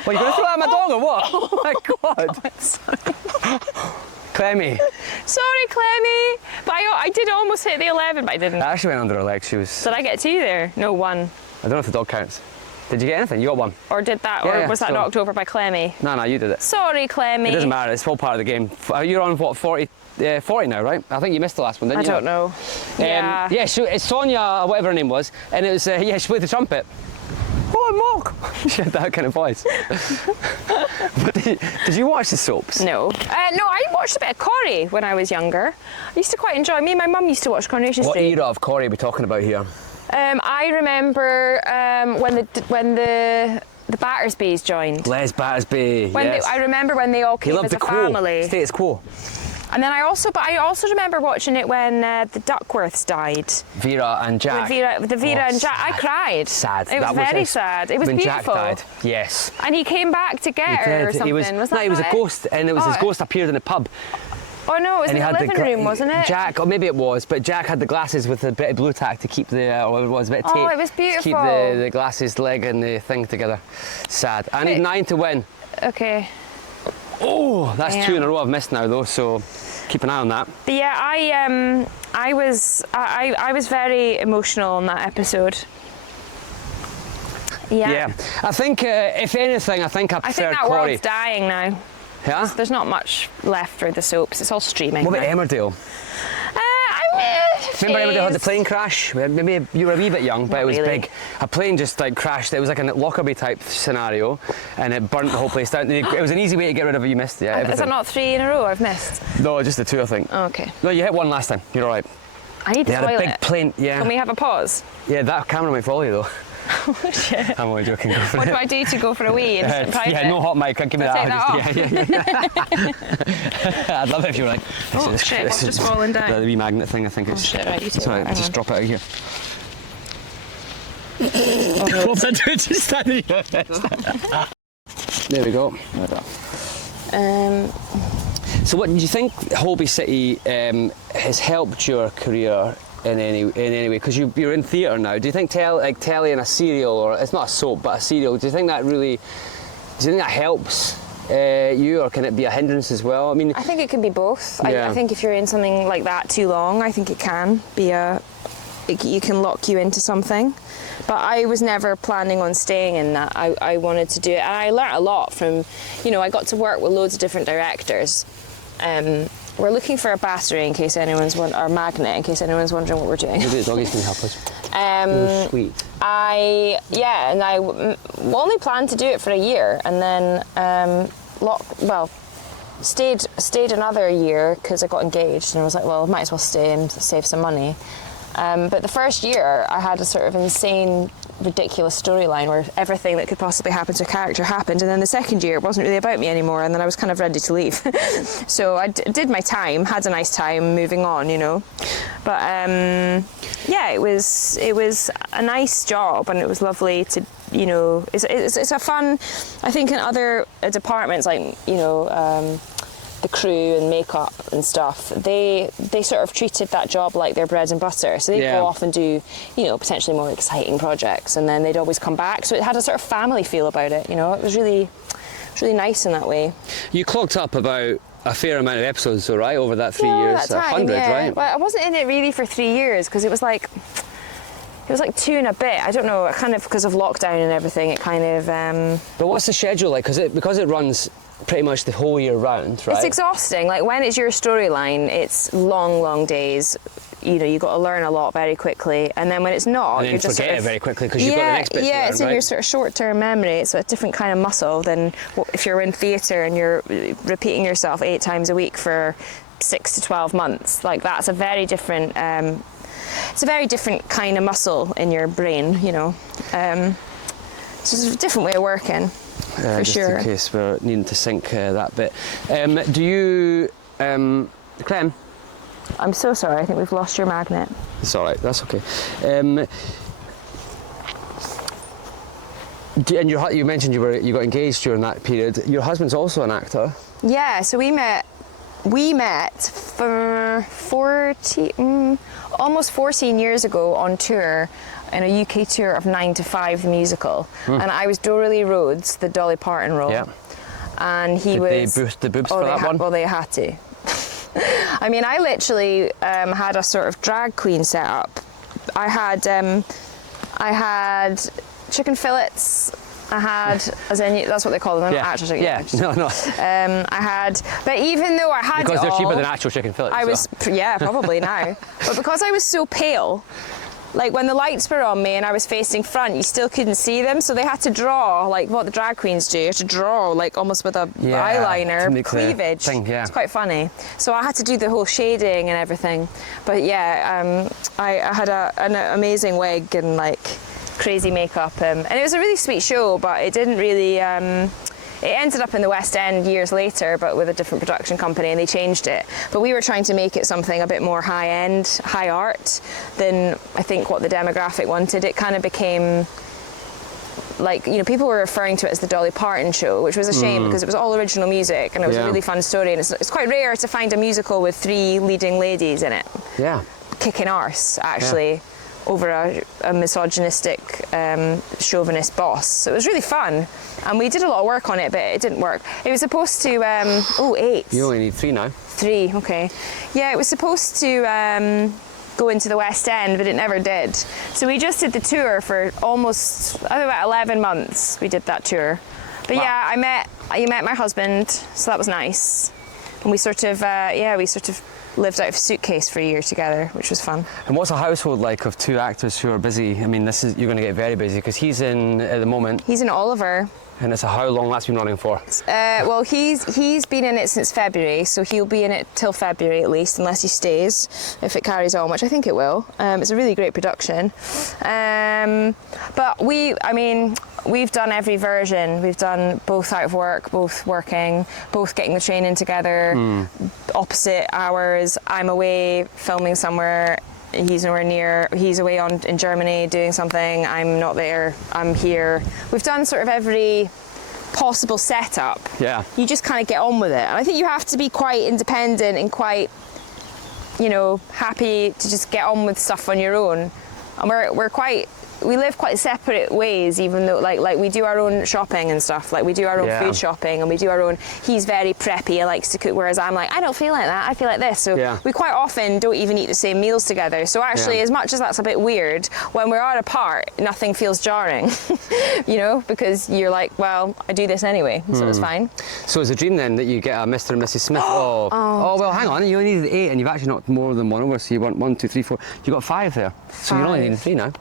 Well, you going to throw at my dog or what? Oh my God! Clemmy. Sorry, Clemmy. But I did almost hit the 11, but I didn't. I actually went under her leg. She was. Did I get 2 there? No, 1. I don't know if the dog counts. Did you get anything? You got 1. Or did that? Or was that knocked over by Clemmy? No, you did it. Sorry, Clemmy. It doesn't matter. It's all part of the game. You're on what, 40 now, right? I think you missed the last one, didn't you? I don't know. Yeah. It's Sonia, whatever her name was, and it was she played the trumpet. Oh, Mark! She had that kind of voice. But did you watch the soaps? No. No, I watched a bit of Corrie when I was younger. I used to quite enjoy. Me and my mum used to watch Coronation Street. What era of Corrie are we talking about here? I remember when the Battersbys joined. Les Battersby. Yes. I remember when they all came as a family. Status quo. And then I also remember watching it when the Duckworths died. Vera and Jack. Vera and Jack. I cried. Sad. It was very sad. It was beautiful. When Jack died. Yes. And he came back to get her or something. He was a ghost, and it was his ghost appeared in a pub. Oh no, it was in the living room, wasn't it? Jack, or maybe it was, but Jack had the glasses with a bit of blue tack to keep a bit of tape. Oh, it was beautiful. To keep the glasses, leg and the thing together. Sad. I need 9 to win. Okay. Oh, that's 2 in a row I've missed now though, so keep an eye on that. But yeah, I was very emotional on that episode. Yeah. I think if anything, I think I prefer that Corrie. world's dying now. Yeah? There's not much left for the soaps. It's all streaming. What about Emmerdale? Remember Emmerdale had the plane crash? Maybe you were a wee bit young, but it was big. A plane just crashed. It was like a Lockerbie type scenario, and it burnt the whole place down. It was an easy way to get rid of it. You missed, everything. Is it not 3 in a row I've missed? No, just the 2, I think. Oh, okay. No, you hit 1 last time. You're all right. I need the toilet. They had a big plane. Yeah. Can we have a pause? Yeah, that camera might follow you though. Oh shit. I'm only joking. Go for what it. do I do to go for a wee in private? Yeah, no hot mic. Give me that. I'd love it if you were like. Oh shit! It's just falling down. The wee magnet thing. I think it's. Oh shit! Right, you take sorry, that. just drop it out of here. What am I doing? Just standing here. There we go. So, what do you think Holby City has helped your career in any way? Because you're in theatre now. Do you think telly and a serial, or it's not a soap but a serial, do you think that helps you, or can it be a hindrance as well? I mean, I think it can be both. I think if you're in something like that too long, I think it can be you can lock you into something. But I was never planning on staying in that. I wanted to do it, and I learnt a lot from, I got to work with loads of different directors. We're looking for a battery in case anyone's or magnet in case anyone's wondering what we're doing. Maybe the doggies can help us. Sweet. I only planned to do it for a year, and then stayed another year because I got engaged, and I was like, well, I might as well stay and save some money. But the first year, I had a sort of insane, ridiculous storyline where everything that could possibly happen to a character happened. And then the second year, it wasn't really about me anymore, and then I was kind of ready to leave. So I did my time, had a nice time, moving on, you know. But yeah, it was a nice job, and it was lovely to, you know, it's a fun, I think in other departments, like, you know, the crew and makeup and stuff, they sort of treated that job like their bread and butter. So they'd go off and do, you know, potentially more exciting projects, and then they'd always come back. So it had a sort of family feel about it, you know. It was really nice in that way. You clocked up about a fair amount of episodes, though, right, over that 3 years? 100, right? Well, I wasn't in it really for 3 years, because it was like 2 and a bit. I don't know, kind of because of lockdown and everything, it kind of... But what's the schedule like? Because it runs pretty much the whole year round, right? It's exhausting. Like, when it's your storyline, it's long days. You know, you've got to learn a lot very quickly, and then when it's not, and you're just forget it very quickly because you've got the next bit to learn, it's in your sort of short-term memory. It's a different kind of muscle than if you're in theatre and you're repeating yourself 8 times a week for 6 to 12 months. Like, that's a very different... it's a very different kind of muscle in your brain, you know. It's just a different way of working, for just sure. In case we're needing to sync that bit. Do you... Clem? I'm so sorry, I think we've lost your magnet. It's all right, that's okay. And you mentioned you got engaged during that period. Your husband's also an actor. Yeah, so we met for almost 14 years ago on tour, in a UK tour of 9 to 5, the musical. And I was Dorothy Rhodes, the Dolly Parton role. Yeah. And he Did was... they boost the boobs for that one? Well, they had to. I mean, I literally had a sort of drag queen set up. I had chicken fillets. I had, as in, that's what they call them. They're not actual chicken. Yeah, no. I had, but even though I had because it they're all, cheaper than actual chicken fillets. I was, probably now. But because I was so pale, like when the lights were on me and I was facing front, you still couldn't see them, so they had to draw like what the drag queens do. You have to draw like almost with a eyeliner cleavage. It's quite funny. So I had to do the whole shading and everything. But yeah, I had an amazing wig and like crazy makeup, and it was a really sweet show, but it didn't really. It ended up in the West End years later, but with a different production company, and they changed it. But we were trying to make it something a bit more high-end, high art than I think what the demographic wanted. It kind of became like, you know, people were referring to it as the Dolly Parton show, which was a shame because it was all original music and it was a really fun story. And it's quite rare to find a musical with 3 leading ladies in it. Yeah. Kicking arse, actually. Yeah. Over a misogynistic, chauvinist boss. So it was really fun. And we did a lot of work on it, but it didn't work. It was supposed to, 8. You only need 3 now. 3, okay. Yeah, it was supposed to go into the West End, but it never did. So we just did the tour for almost, about 11 months we did that tour. But yeah, you met my husband, so that was nice. And we sort of, lived out of a suitcase for a year together, which was fun. And what's a household like of 2 actors who are busy? I mean, you're going to get very busy because he's in at the moment. He's in Oliver. And it's how long that's been running for? Well, he's been in it since February, so he'll be in it till February at least, unless he stays, if it carries on, which I think it will. It's a really great production. But we've done every version. We've done both out of work, both working, both getting the training together, opposite hours. I'm away filming somewhere. He's nowhere near. He's away in Germany doing something. I'm not there. I'm here. We've done sort of every possible setup. Yeah. You just kind of get on with it. And I think you have to be quite independent and quite, happy to just get on with stuff on your own. And we live quite separate ways, even though like we do our own shopping and stuff. Like we do our own food shopping and we do our own. He's very preppy and likes to cook, whereas I'm like, I don't feel like that. I feel like this. So we quite often don't even eat the same meals together. So actually, as much as that's a bit weird, when we're out apart, nothing feels jarring, because you're like, well, I do this anyway, so it's fine. So it's a dream then that you get a Mr. and Mrs. Smith. Oh, well, hang on. You only needed 8, and you've actually knocked more than 1 over. So you want 1, 2, 3, 4. You got 5 there. So you're only needing 3 now.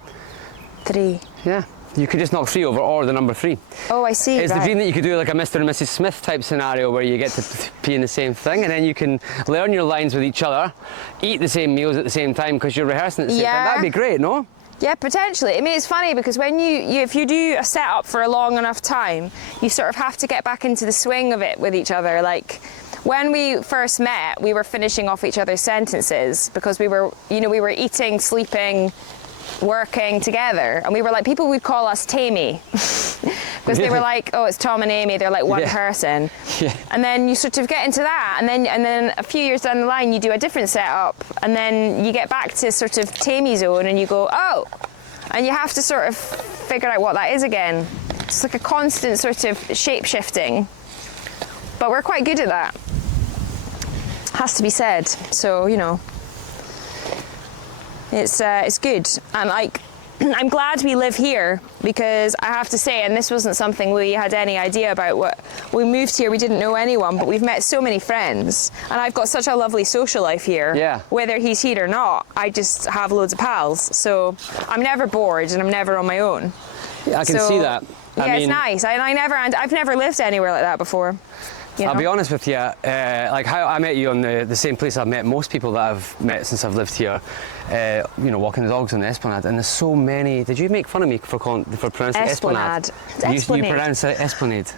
3. Yeah. you could just knock 3 over, or the number 3. Oh, I see. It's the dream that you could do like a Mr. and Mrs. Smith type scenario where you get to be in the same thing, and then you can learn your lines with each other, eat the same meals at the same time because you're rehearsing at the same time. That'd be great, no? Yeah, potentially. I mean, it's funny because when if you do a setup for a long enough time, you sort of have to get back into the swing of it with each other. Like, when we first met, we were finishing off each other's sentences because we were eating, sleeping, working together, and we were like, people would call us Tammy because they were like, oh, it's Tom and Amy, they're like one person. And then you sort of get into that, and then a few years down the line you do a different setup, and then you get back to sort of Tammy zone and you go, oh, and you have to sort of figure out what that is again. It's like a constant sort of shape shifting, but we're quite good at that, has to be said. So, you know, it's good. And like, I'm glad we live here, because I have to say, and this wasn't something we had any idea about. What we moved here, we didn't know anyone, but we've met so many friends, and I've got such a lovely social life here. Yeah. Whether he's here or not, I just have loads of pals, so I'm never bored and I'm never on my own. I can see that. Yeah, I mean, it's nice. I've never lived anywhere like that before. You know? I'll be honest with you, like how I met you on the same place I've met most people that I've met since I've lived here, you know, walking the dogs on the Esplanade, and there's so many. Did you make fun of me for pronouncing Esplanade? You pronounce it Esplanade.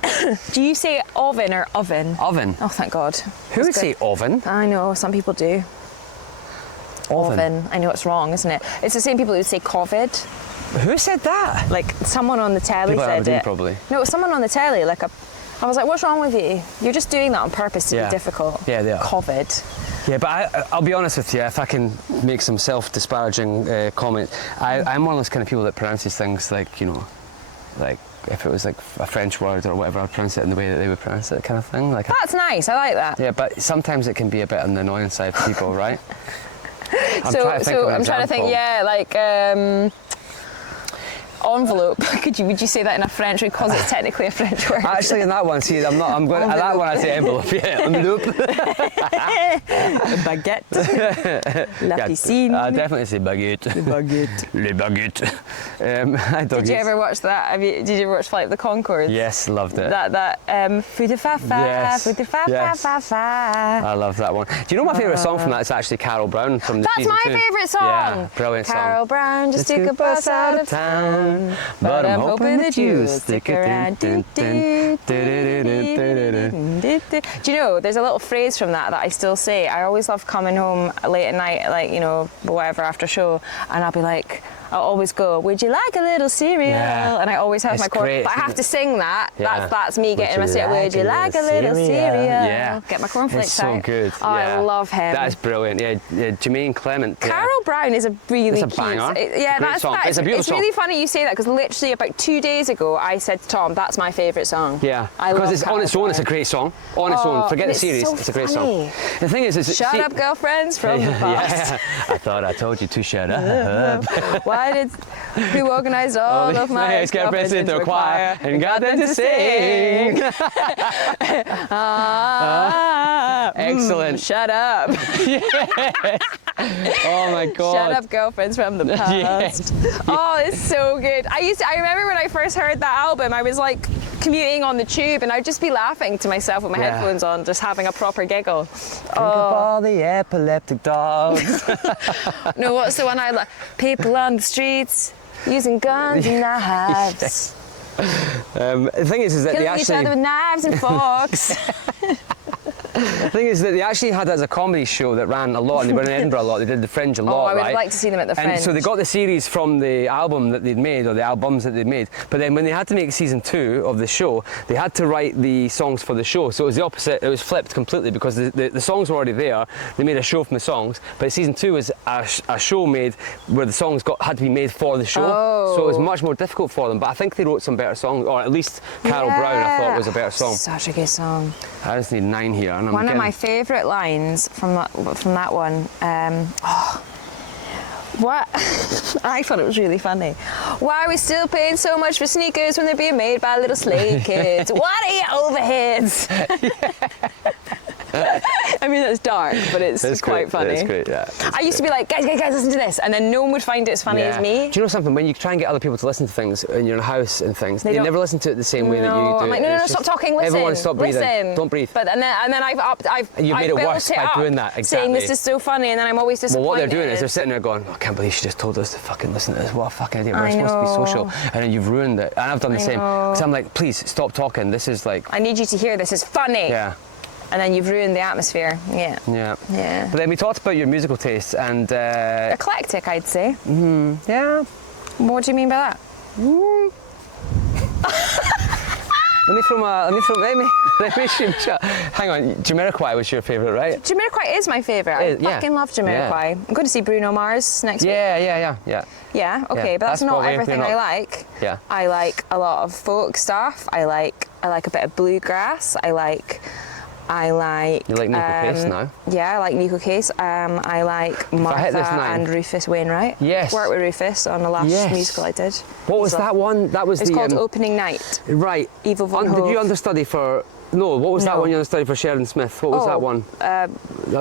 Do you say oven or oven? Oven. Oh, thank God. Who would say oven? I know, some people do. Oven. I know it's wrong, isn't it? It's the same people who say COVID. Who said that? Like, someone on the telly People said it. Probably. No, it was someone on the telly, like I was like, what's wrong with you? You're just doing that on purpose to be difficult. Yeah, they are. COVID. Yeah, but I'll be honest with you, if I can make some self-disparaging comment, I'm one of those kind of people that pronounces things like, you know, like if it was like a French word or whatever, I'd pronounce it in the way that they would pronounce it, kind of thing. Like That's nice, I like that. Yeah, but sometimes it can be a bit on the annoying side for people, right? I'm trying to think, yeah, like, envelope. Would you say that in a French, because it's technically a French word? Actually, in that one, see, I'm not. I'm going. At that one, I say envelope. Yeah, envelope. Baguette. La piscine. I definitely say baguette. Baguette. Le baguette. Did you ever watch that? Did you ever watch Flight of the Conchords? Yes, loved it. That foo de fa fa, Yes. foo de fa fa fa fa. I love that one. Do you know my favourite song from that? It's actually Carol Brown from the That's season my 2. favourite song. Yeah, brilliant song. Carol Brown just took a bus out of town, but I'm hoping that you'll stick around. Do you know, there's a little phrase from that I still say. I always love coming home late at night, like, you know, whatever, after show, and I'll be like, I'll always go, would you like a little cereal? Yeah. And I always have It's my chorus, great, but I have to sing that. Yeah. That's me getting my cereal. Would you like a little cereal? Yeah. Get my cornflakes It's so out. good. Oh, yeah. I love him. That is brilliant. Yeah, Jermaine Clement. Yeah. Carol Brown is a really It's a banger. Yeah, Great that's song. that. It's a beautiful It's really funny you say that, because literally about 2 days ago I said to Tom, that's my favourite song. Yeah, I love because it's on its own. It's a great song. On its own, forget the it's series. so It's a great funny. song. The thing is, Shut up, girlfriends from the past. Yeah, I thought I told you to shut up. Who organised all of my ex-girlfriends into a choir and got them to sing? Excellent. Shut up. Oh my God. Shut up, girlfriends from the past. Oh, it's so good. I remember when I first heard that album, I was like commuting on the tube, and I'd just be laughing to myself with my headphones on, just having a proper giggle. Think of all the epileptic dogs. No, what's the one I like? People on the streets using guns and knives. The thing is that they Killing each other actually. with knives and forks. The thing is that they actually had that as a comedy show that ran a lot, and they were in Edinburgh a lot. They did the Fringe a lot, I would right? like to see them at the Fringe. And so they got the series from the album that they'd made, or the albums that they'd made. But then when they had to make season 2 of the show, they had to write the songs for the show. So it was the opposite. It was flipped completely, because the songs were already there. They made a show from the songs. But season 2 was a show made where the songs had to be made for the show. Oh. So it was much more difficult for them. But I think they wrote some better songs, or at least Carol Brown I thought was a better song. Such a good song. I just need 9 here. And One of my favourite lines from that one. What? I thought it was really funny. Why are we still paying so much for sneakers when they're being made by little slave kids? What are your overheads? I mean, it's dark, but it's quite funny. It's great, yeah. I used to be like, guys, listen to this, and then no one would find it as funny as me. Do you know something? When you try and get other people to listen to things in your house and things, they don't- never listen to it the same way that you do. I'm like, no, stop talking, listen. Everyone stop breathing. Listen. Don't breathe. But and then I've You've made it built worse by up doing that, exactly. saying this is so funny, and then I'm always disappointed. Well, what they're doing is they're sitting there going, oh, I can't believe she just told us to fucking listen to this. What a fucking idiot. We're supposed to be social. And then you've ruined it. And I've done the same. Because I'm like, please, stop talking. This is like... I need you to hear this is funny. Yeah. And then you've ruined the atmosphere. Yeah. Yeah. Yeah. But then we talked about your musical tastes and... Eclectic, I'd say. Yeah. What do you mean by that? Let me hang on, Jamiroquai was your favourite, right? Jamiroquai is my favourite. I fucking love Jamiroquai. I'm going to see Bruno Mars next week. Yeah. Yeah, okay, Yeah, but that's not probably- everything I like. Yeah. I like a lot of folk stuff. I like a bit of bluegrass. I like You like Nico Case now? Yeah, I like Nico Case. I like Martha and Rufus Wainwright. Yes. Worked with Rufus on the last musical I did. What was that one? That was It's called Opening Night. Right. Evil Von Did you Hove. understudy for... No, what was that No. one you understudied for Sheridan Smith? What was that one? That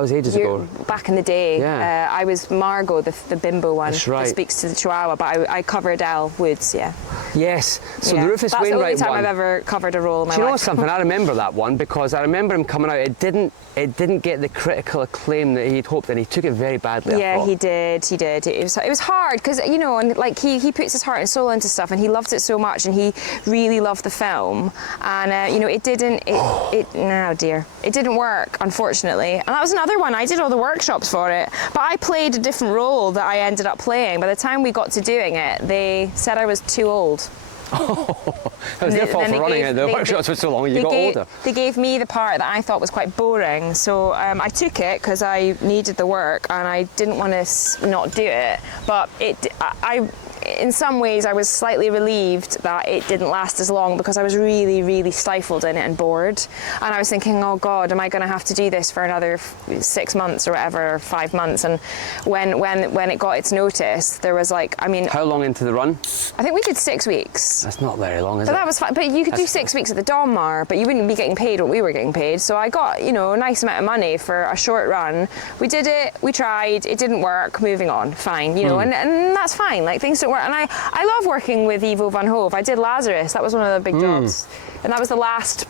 was ages ago. Back in the day, Yeah. I was Margot, the bimbo one That's right. that speaks to the Chihuahua, but I covered Elle Woods, yeah. Yes. So Yeah. the Rufus That's Wainwright the only time one. I've ever covered a role in my Do you know life. something? I remember that one because I remember him coming out. It didn't get the critical acclaim that he'd hoped, and he took it very badly. I Yeah, thought. he did. It was hard because and like he puts his heart and soul into stuff, and he loved it so much, and he really loved the film, and it didn't. Oh dear, it didn't work, unfortunately. And that was another one. I did all the workshops for it, but I played a different role that I ended up playing. By the time we got to doing it, they said I was too old. It was their fault for running it. The workshops were so long, you got older. They gave me the part that I thought was quite boring, so I took it because I needed the work and I didn't want to not do it. But in some ways, I was slightly relieved that it didn't last as long because I was really, really stifled in it and bored. And I was thinking, oh God, am I going to have to do this for another 6 months or whatever, or 5 months? And when it got its notice, there was How long into the run? I think we did 6 weeks. That's not very long, is But it? that was fine. But you could do 6 weeks at the Donmar, but you wouldn't be getting paid what we were getting paid. So I got, a nice amount of money for a short run. We did it, we tried, it didn't work, moving on, fine, and that's fine. Like, things don't work. And I love working with Ivo Van Hove. I did Lazarus, that was one of the big jobs. And that was the last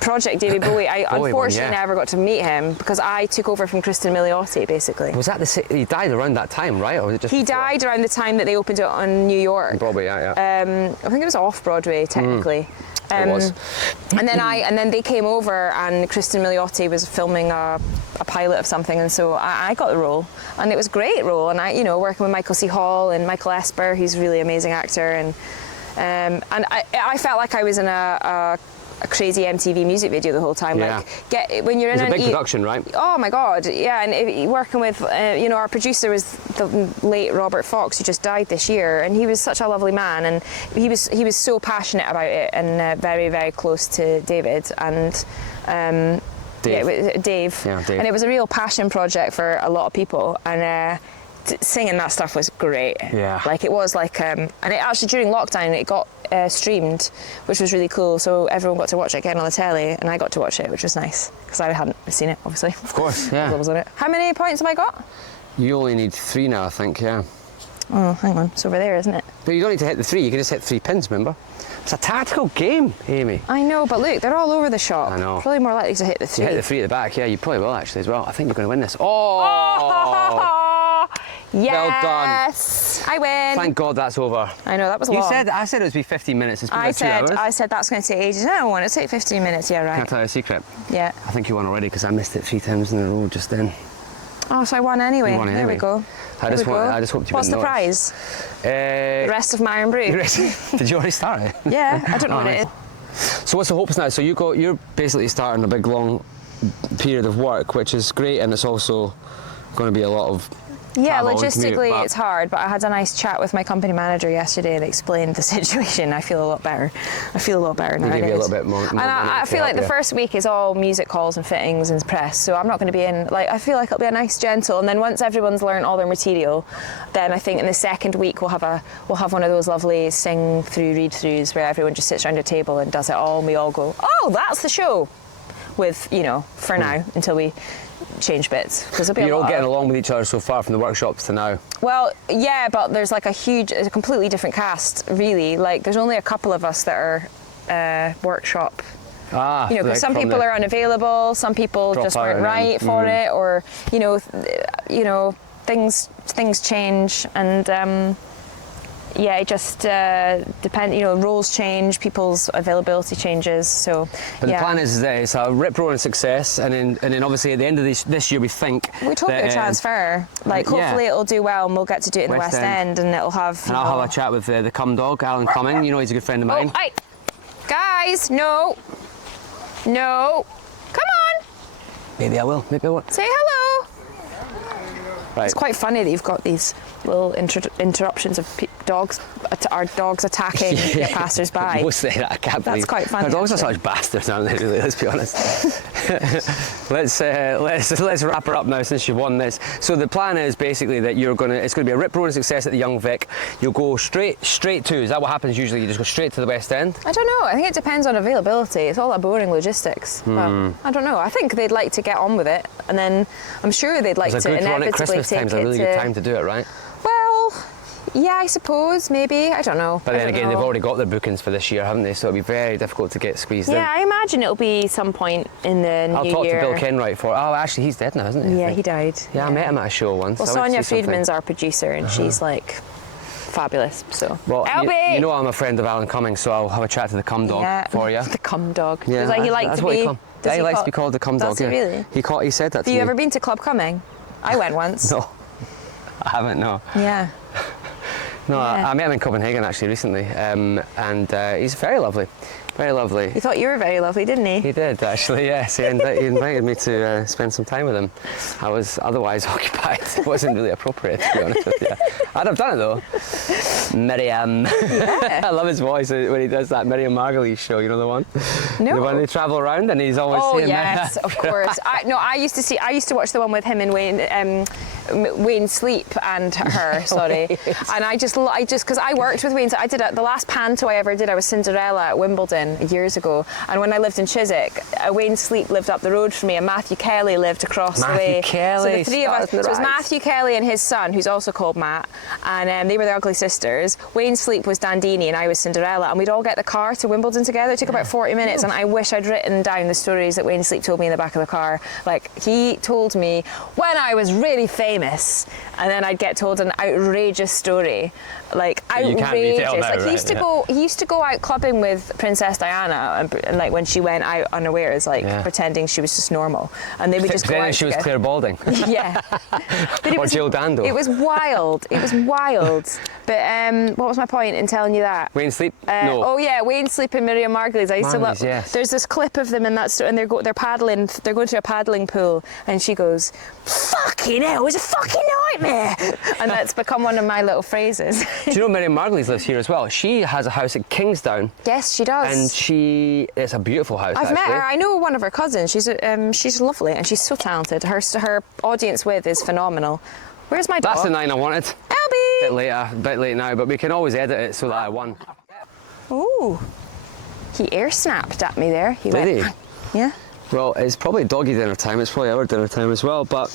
project, David Bowie. I unfortunately never got to meet him because I took over from Kristen Milioti, basically. Was that he died around that time, right? Or was it just He before? died around the time that they opened it on New York. Broadway, yeah. I think it was off Broadway, technically. It was. And then they came over, and Kristen Milioti was filming a pilot of something, and so I got the role, and it was a great role. And working with Michael C. Hall and Michael Esper, who's a really amazing actor, and I felt like I was in a crazy MTV music video the whole time. Yeah. When you're in It was a an big production, right? Oh my God, yeah. And working with, our producer was the late Robert Fox, who just died this year, and he was such a lovely man, and he was so passionate about it, and very, very close to David and. Dave. Yeah, Dave. Yeah, Dave. And it was a real passion project for a lot of people, and singing that stuff was great. Yeah. Like it was like, and it actually during lockdown it got streamed, which was really cool. So everyone got to watch it again on the telly, and I got to watch it, which was nice because I hadn't seen it, obviously. Of course, yeah. I was on it. How many points have I got? You only need 3 now, I think, yeah. Oh, hang on, it's over there, isn't it? But you don't need to hit the 3, you can just hit 3 pins, remember? It's a tactical game, Amy. I know, but look, they're all over the shop. I know. Probably more likely to hit the 3. You hit the 3 at the back, yeah, you probably will actually as well. I think you're going to win this. Oh! Yes! I win! Thank God that's over. I know, that was long. I said it would be 15 minutes. It's been about 2 hours. I said that's going to take ages. I don't want it to take 15 minutes, yeah, Can I right. tell you a secret? Yeah. I think you won already because I missed it 3 times in a row just then. Oh, so I won anyway. You won There anyway. we go. I just hoped you What's the wouldn't prize? know. The rest of my Iron Brew? Did you already start it? Yeah, I don't know what it is. So what's the hopes now? So you're basically starting a big long period of work, which is great, and it's also going to be a lot of Yeah, travel and commute, logistically but- it's hard, but I had a nice chat with my company manager yesterday and explained the situation. I feel a lot better. I feel a lot better They nowadays. give you a little bit more And money I to feel help like the you. first week is all music calls and fittings and press, so I'm not going to be in. I feel like it'll be a nice gentle. And then once everyone's learned all their material, then I think in the second week we'll have one of those lovely sing through read throughs where everyone just sits around a table and does it all, and we all go, oh, that's the show. with, you know, for now, until we change bits. Because You're all getting along with each other so far from the workshops to now. Well, yeah, but there's like a completely different cast, really. Like, there's only a couple of us that are workshop. Ah, You know, because like some people are unavailable, some people Drop just out weren't and then- right for it, or things change, and yeah, it just depends. You know, roles change, people's availability changes. So, But yeah. the plan is that it's a rip-roaring success, and then obviously at the end of this year we think We talk about that, transfer. Like, yeah. hopefully it'll do well, and we'll get to do it in the West West End, and it'll have. and I'll have a chat with the cum dog, Alan Cumming. You know, he's a good friend of Oh, mine. hey, guys, no, come on, Maybe I will. Maybe I won't. say hello. Right. It's quite funny that you've got these little interruptions of dogs, our dogs attacking the passers-by. Mostly, I can't believe. quite funny, Our dogs are actually. such bastards, aren't they? Really, let's be honest. let's wrap her up now since you won this. So the plan is basically that it's going to be a rip-roaring success at the Young Vic. You'll go straight to. Is that what happens usually? You just go straight to the West End? I don't know. I think it depends on availability. It's all about boring logistics. But I don't know. I think they'd like to get on with it, and then I'm sure they'd like It's a to good run at inevitably Christmas take time's it a really good time to do it, right? Well, yeah, I suppose maybe. I don't know. But I then don't again, know. they've already got their bookings for this year, haven't they? So it'll be very difficult to get squeezed in. Yeah, I imagine it'll be some point in the I'll new talk year. to Bill Kenwright for. Oh, actually, he's dead now, isn't he? I Yeah, think? he died. Yeah, I met him at a show once. Well, I went to Sonia see something. Friedman's our producer, and she's like fabulous. So, Well, Albie! you know I'm a friend of Alan Cumming, so I'll have a chat to the cum dog Yeah. for you. The cum dog. Yeah, Does like he like that's to what be? he call- does Yeah, he likes call- to be called the cum dog. Does he Yeah. really? He said that Have to you me. ever been to Club Cumming? I went once. No, I haven't. No, Yeah. no. Yeah. I met him in Copenhagen actually recently, and he's very lovely, very lovely. He thought you were very lovely, didn't he? He did actually, yes. He invited me to spend some time with him. I was otherwise occupied. It wasn't really appropriate, to be honest with you. I'd have done it though. Miriam. Yeah. I love his voice when he does that Miriam Margolyes show. You know the one? No. The one they travel around and he's always Oh saying yes, of course. I used to watch the one with him and Wayne Sleep and her. Sorry, and I just because I worked with Wayne. So I did the last panto I ever did. I was Cinderella at Wimbledon years ago, and when I lived in Chiswick, Wayne Sleep lived up the road from me, and Matthew Kelly lived across the way. Kelly, So the three of us. So stars it was in the Matthew Kelly and his son, who's also called Matt, and they were the Ugly Sisters. Wayne Sleep was Dandini, and I was Cinderella, and we'd all get the car to Wimbledon together. It took about 40 minutes, and I wish I'd written down the stories that Wayne Sleep told me in the back of the car. Like, he told me when I was really famous, and then I'd get told an outrageous story. Like, You can't outrageous. retell now, Like, he right? used to go. He used to go out clubbing with Princess Diana, and like when she went out unawares, like Yeah. pretending she was just normal, and they would just go Then out she was together. Claire Balding. Yeah. But Or Jill Dando. It was wild. It was wild. But what was my point in telling you that? Wayne Sleep? No. Oh yeah, Wayne Sleep and Miriam Margolyes. I used to love. Margolyes, yes. There's this clip of them in that store, and they're paddling. They're going to a paddling pool, and she goes, "Fucking hell, it was a fucking nightmare," and that's become one of my little phrases. Do you know Miriam Margolyes lives here as well? She has a house at Kingsdown, Yes, she does. and it's a beautiful house. I've met actually. her. I know one of her cousins. She's lovely, and she's so talented. Her audience with is phenomenal. Where's my dog? That's the 9 I wanted. Albie! A bit late now, but we can always edit it so that I won. Ooh. He air snapped at me there. He Did went, yeah. Well, it's probably doggy dinner time. It's probably our dinner time as well. But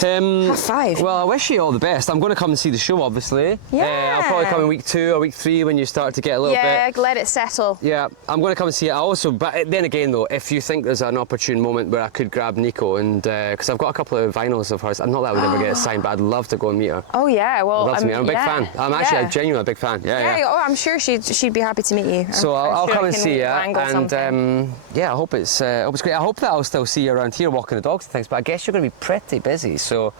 High five. Well, I wish you all the best. I'm going to come and see the show, obviously. Yeah. I'll probably come in week 2 or week 3 when you start to get a little Yeah, bit. let it settle. Yeah, I'm going to come and see it. I also, but then again though, if you think there's an opportune moment where I could grab Nico and because I've got a couple of vinyls of hers, not that I would ever get it signed, but I'd love to go and meet her. Oh yeah, well, I'd love to meet her. I'm a big fan. I'm actually a genuine big fan. Yeah. Oh, I'm sure she'd be happy to meet you. So I'll sure come I and can see you, wrangle and something. yeah, I hope it's great. I hope that I'll still see you around here walking the dogs and things. But I guess you're going to be pretty busy. So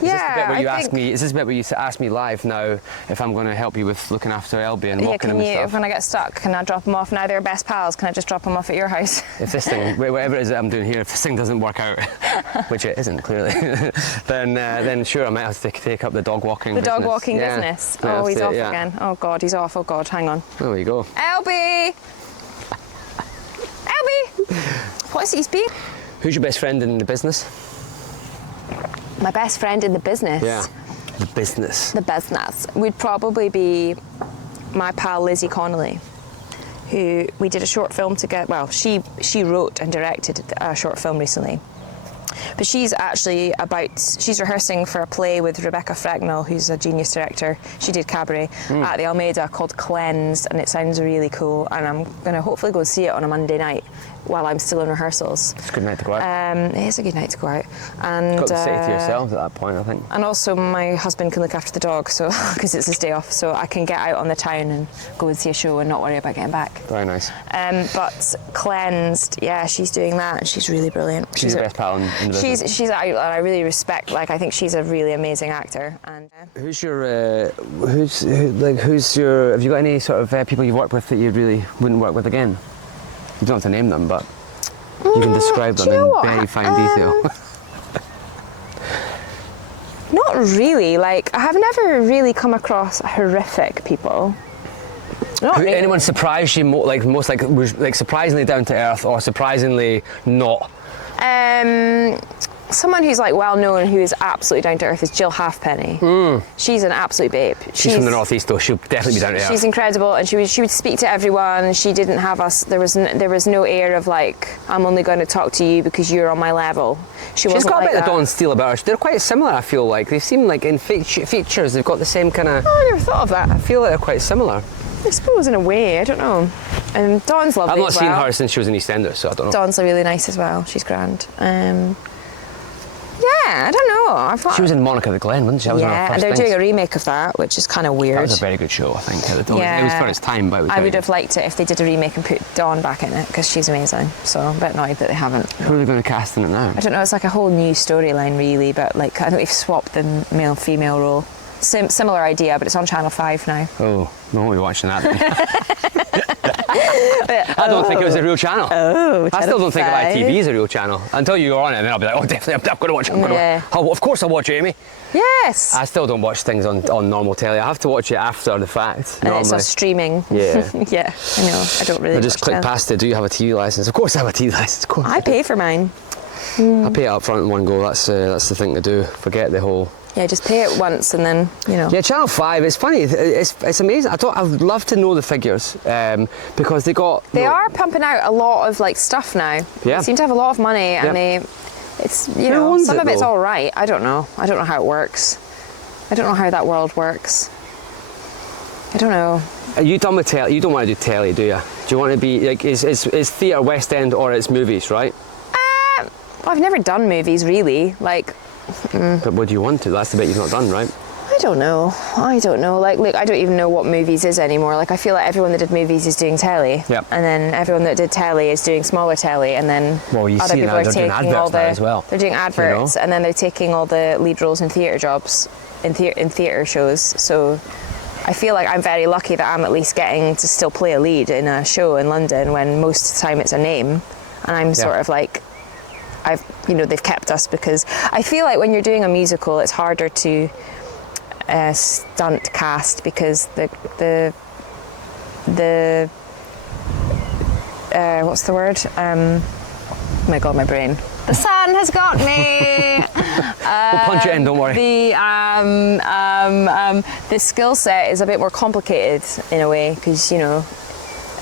is this the bit where you ask me? Is this the bit where you ask me live now if I'm going to help you with looking after Elby and walking him and stuff? When I get stuck, can I drop them off? Now they're best pals. Can I just drop them off at your house? If this thing, whatever it is that I'm doing here, if this thing doesn't work out, which it isn't clearly, then sure I might have to take up the dog walking. The dog business. walking Yeah. business. Yeah, Oh, he's that's off it, yeah. again. Oh God, he's off. Oh God, hang on. There we go. Elby! Elby! What is he being? Who's your best friend in the business? My best friend in the business. Yeah, the business. The business would probably be my pal Lizzie Connolly. who we did a short film together. Well, she wrote and directed a short film recently. But she's rehearsing for a play with Rebecca Fragnall, who's a genius director. She did Cabaret at the Almeida called Cleansed, and it sounds really cool. And I'm going to hopefully go see it on a Monday night while I'm still in rehearsals. It's a good night to go out. It is a good night to go out. And Got the city to yourselves at that point, I think. And also my husband can look after the dog, so because it's his day off, so I can get out on the town and go and see a show and not worry about getting back. Very nice. But Cleansed, yeah, she's doing that, and she's really brilliant. She's the best pal in the business. She's I really respect. Like, I think she's a really amazing actor. And who's your? Have you got any sort of people you've worked with that you really wouldn't work with again? You don't have to name them, but you can describe them in very fine detail. Not really. Like, I have never really come across horrific people. Not really. Anyone surprised you most surprisingly down to earth or surprisingly not? Someone who's like well known, who is absolutely down to earth, is Jill Halfpenny. She's an absolute babe. She's from the northeast, though. She'll definitely be down to earth. She's incredible, and she would speak to everyone. She didn't have us. There was no air of like, I'm only going to talk to you because you're on my level. She's got like a bit of Dawn Steele about her. They're quite similar, I feel like. They seem like in features they've got the same kind of. Oh, I never thought of that. I feel like they're quite similar. I suppose in a way, I don't know. And Dawn's lovely. I've not as seen well. her since she was in EastEnders, so I don't know. Dawn's really nice as well. She's grand. Yeah, I don't know. I thought she was in Monica the Glen, wasn't she? That was one of her and first they're things. doing a remake of that, which is kind of weird. That was a very good show, I think. Yeah. It was for its time, but it was I very would have liked it if they did a remake and put Dawn back in it, because she's amazing. So I'm a bit annoyed that they haven't. Who are they going to cast in it now? I don't know. It's like a whole new storyline, really. But like, I think they've swapped the male and female role. Similar idea, but it's on Channel 5 now. Oh, we won't be watching that then. I don't think it was a real channel. I still don't think ITV is a real channel until you're on it, and then I'll be like, oh, definitely, I'm going to watch it. Of course I'll watch it, Amy. Yes. I still don't watch things on normal telly. I have to watch it after the fact. And it's on streaming. Yeah. Yeah, I know. I don't really. I just click past it. Do you have a TV licence? Of course I have a TV licence. Of course. I pay for mine. I pay it up front in one go. That's the thing to do. Forget the whole. Yeah, just pay it once and then, you know. Yeah, Channel 5, it's funny, it's amazing. I'd love to know the figures, because they are pumping out a lot of like stuff now. Yeah. They seem to have a lot of money, and some of it's all right. I don't know how it works. I don't know how that world works. I don't know. Are you done with telly? You don't want to do telly, do you? Do you want to be, like, is theatre West End or it's movies, right? Well, I've never done movies, really. Like, But what do you want to? That's the bit you've not done, right? I don't know. Like, look, I don't even know what movies is anymore. Like, I feel like everyone that did movies is doing telly. Yep. And then everyone that did telly is doing smaller telly. And then you other see people now, are they're doing taking all adverts now the. as well. They're doing adverts, and then they're taking all the lead roles in theatre jobs, in theatre shows. So I feel like I'm very lucky that I'm at least getting to still play a lead in a show in London when most of the time it's a name. And I'm sort of like, they've kept us, because I feel like when you're doing a musical, it's harder to stunt cast, because the what's the word? Oh my God, my brain. The sun has got me. We'll punch it in, don't worry. The skill set is a bit more complicated in a way, because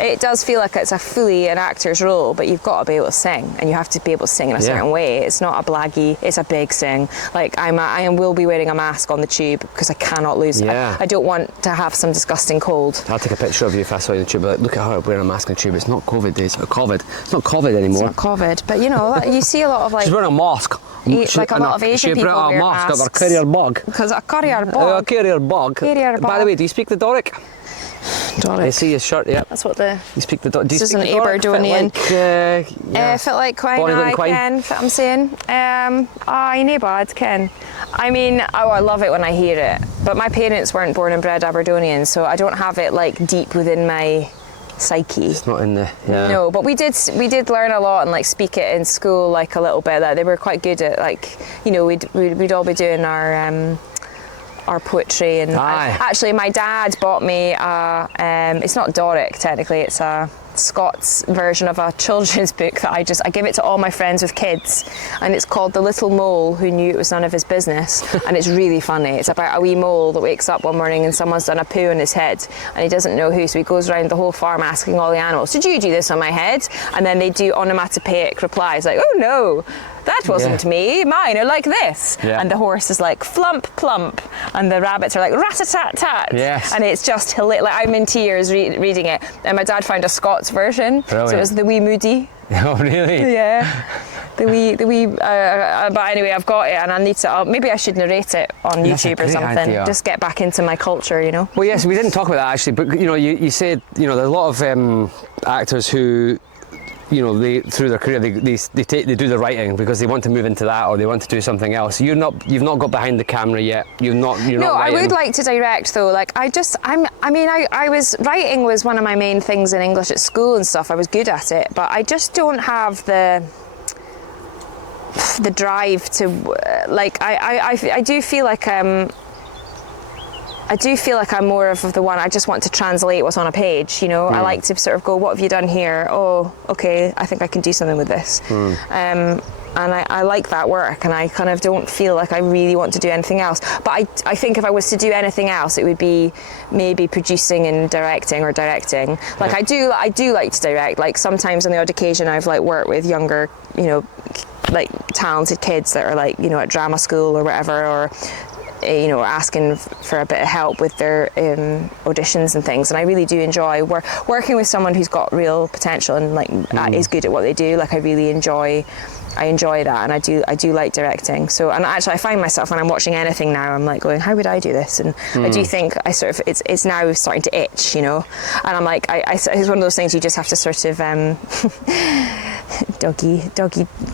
it does feel like it's fully an actor's role, but you've got to be able to sing, and you have to be able to sing in a certain way. It's not a blaggy, it's a big sing. Like, I will be wearing a mask on the tube because I cannot lose it. I don't want to have some disgusting cold. I'll take a picture of you if I saw you on the tube. Like, look at her wearing a mask on the tube. It's not COVID days. It's not COVID anymore. It's not COVID, but you see a lot of like. She's wearing a mask. Like a lot of Asian people wear masks. She brought a mask of her carrier bug. Because a carrier bug. Carrier bug. By the way, do you speak the Doric? I see his shirt, yeah. That's what the. You speak the Doric. This is an Aberdonian. Fit like quine, Ken, fit I'm saying. Aye, bad, Ken. I mean, I love it when I hear it. But my parents weren't born and bred Aberdonian, so I don't have it like deep within my psyche. It's not in the. Yeah. No, but we did learn a lot and like speak it in school, like a little bit. Like, they were quite good at, like, we'd all be doing our our poetry. And actually, my dad bought me it's not Doric technically, it's a Scots version of a children's book that I give it to all my friends with kids, and it's called The Little Mole Who Knew It Was None of His Business. And it's really funny. It's about a wee mole that wakes up one morning and someone's done a poo on his head and he doesn't know who, so he goes around the whole farm asking all the animals, did you do this on my head? And then they do onomatopoeic replies like, oh no, that wasn't me, mine are like this. And the horse is like flump plump, and the rabbits are like rat-a-tat-tat. And it's just hilarious. Like, I'm in tears reading it. And my dad found a Scots version. Brilliant. So it was the wee Moody. Oh really? Yeah. The wee but anyway, I've got it, and I need to maybe I should narrate it on YouTube or something. Idea. Just get back into my culture, you know. Well, yes, we didn't talk about that actually, but you know, you said, you know, there's a lot of actors who, you know, they through their career they do the writing because they want to move into that or they want to do something else. You've not got behind the camera yet. You're not writing. I would like to direct though. Like I was writing was one of my main things in English at school and stuff. I was good at it, but I just don't have the drive to like I do feel like I'm more of the one, I just want to translate what's on a page, you know. I like to sort of go, what have you done here? Oh, okay, I think I can do something with this. And I like that work, and I kind of don't feel like I really want to do anything else. But I think if I was to do anything else, it would be maybe producing and directing or directing. Like I do like to direct. Like sometimes on the odd occasion I've like worked with younger, you know, like talented kids that are like, you know, at drama school or whatever, or you know, asking for a bit of help with their auditions and things. And I really do enjoy working with someone who's got real potential and like is good at what they do. Like I enjoy that, and I do like directing. So, and actually I find myself when I'm watching anything now, I'm like going, how would I do this? And I do think I sort of it's now starting to itch, you know. And I'm like, it's one of those things you just have to sort of doggy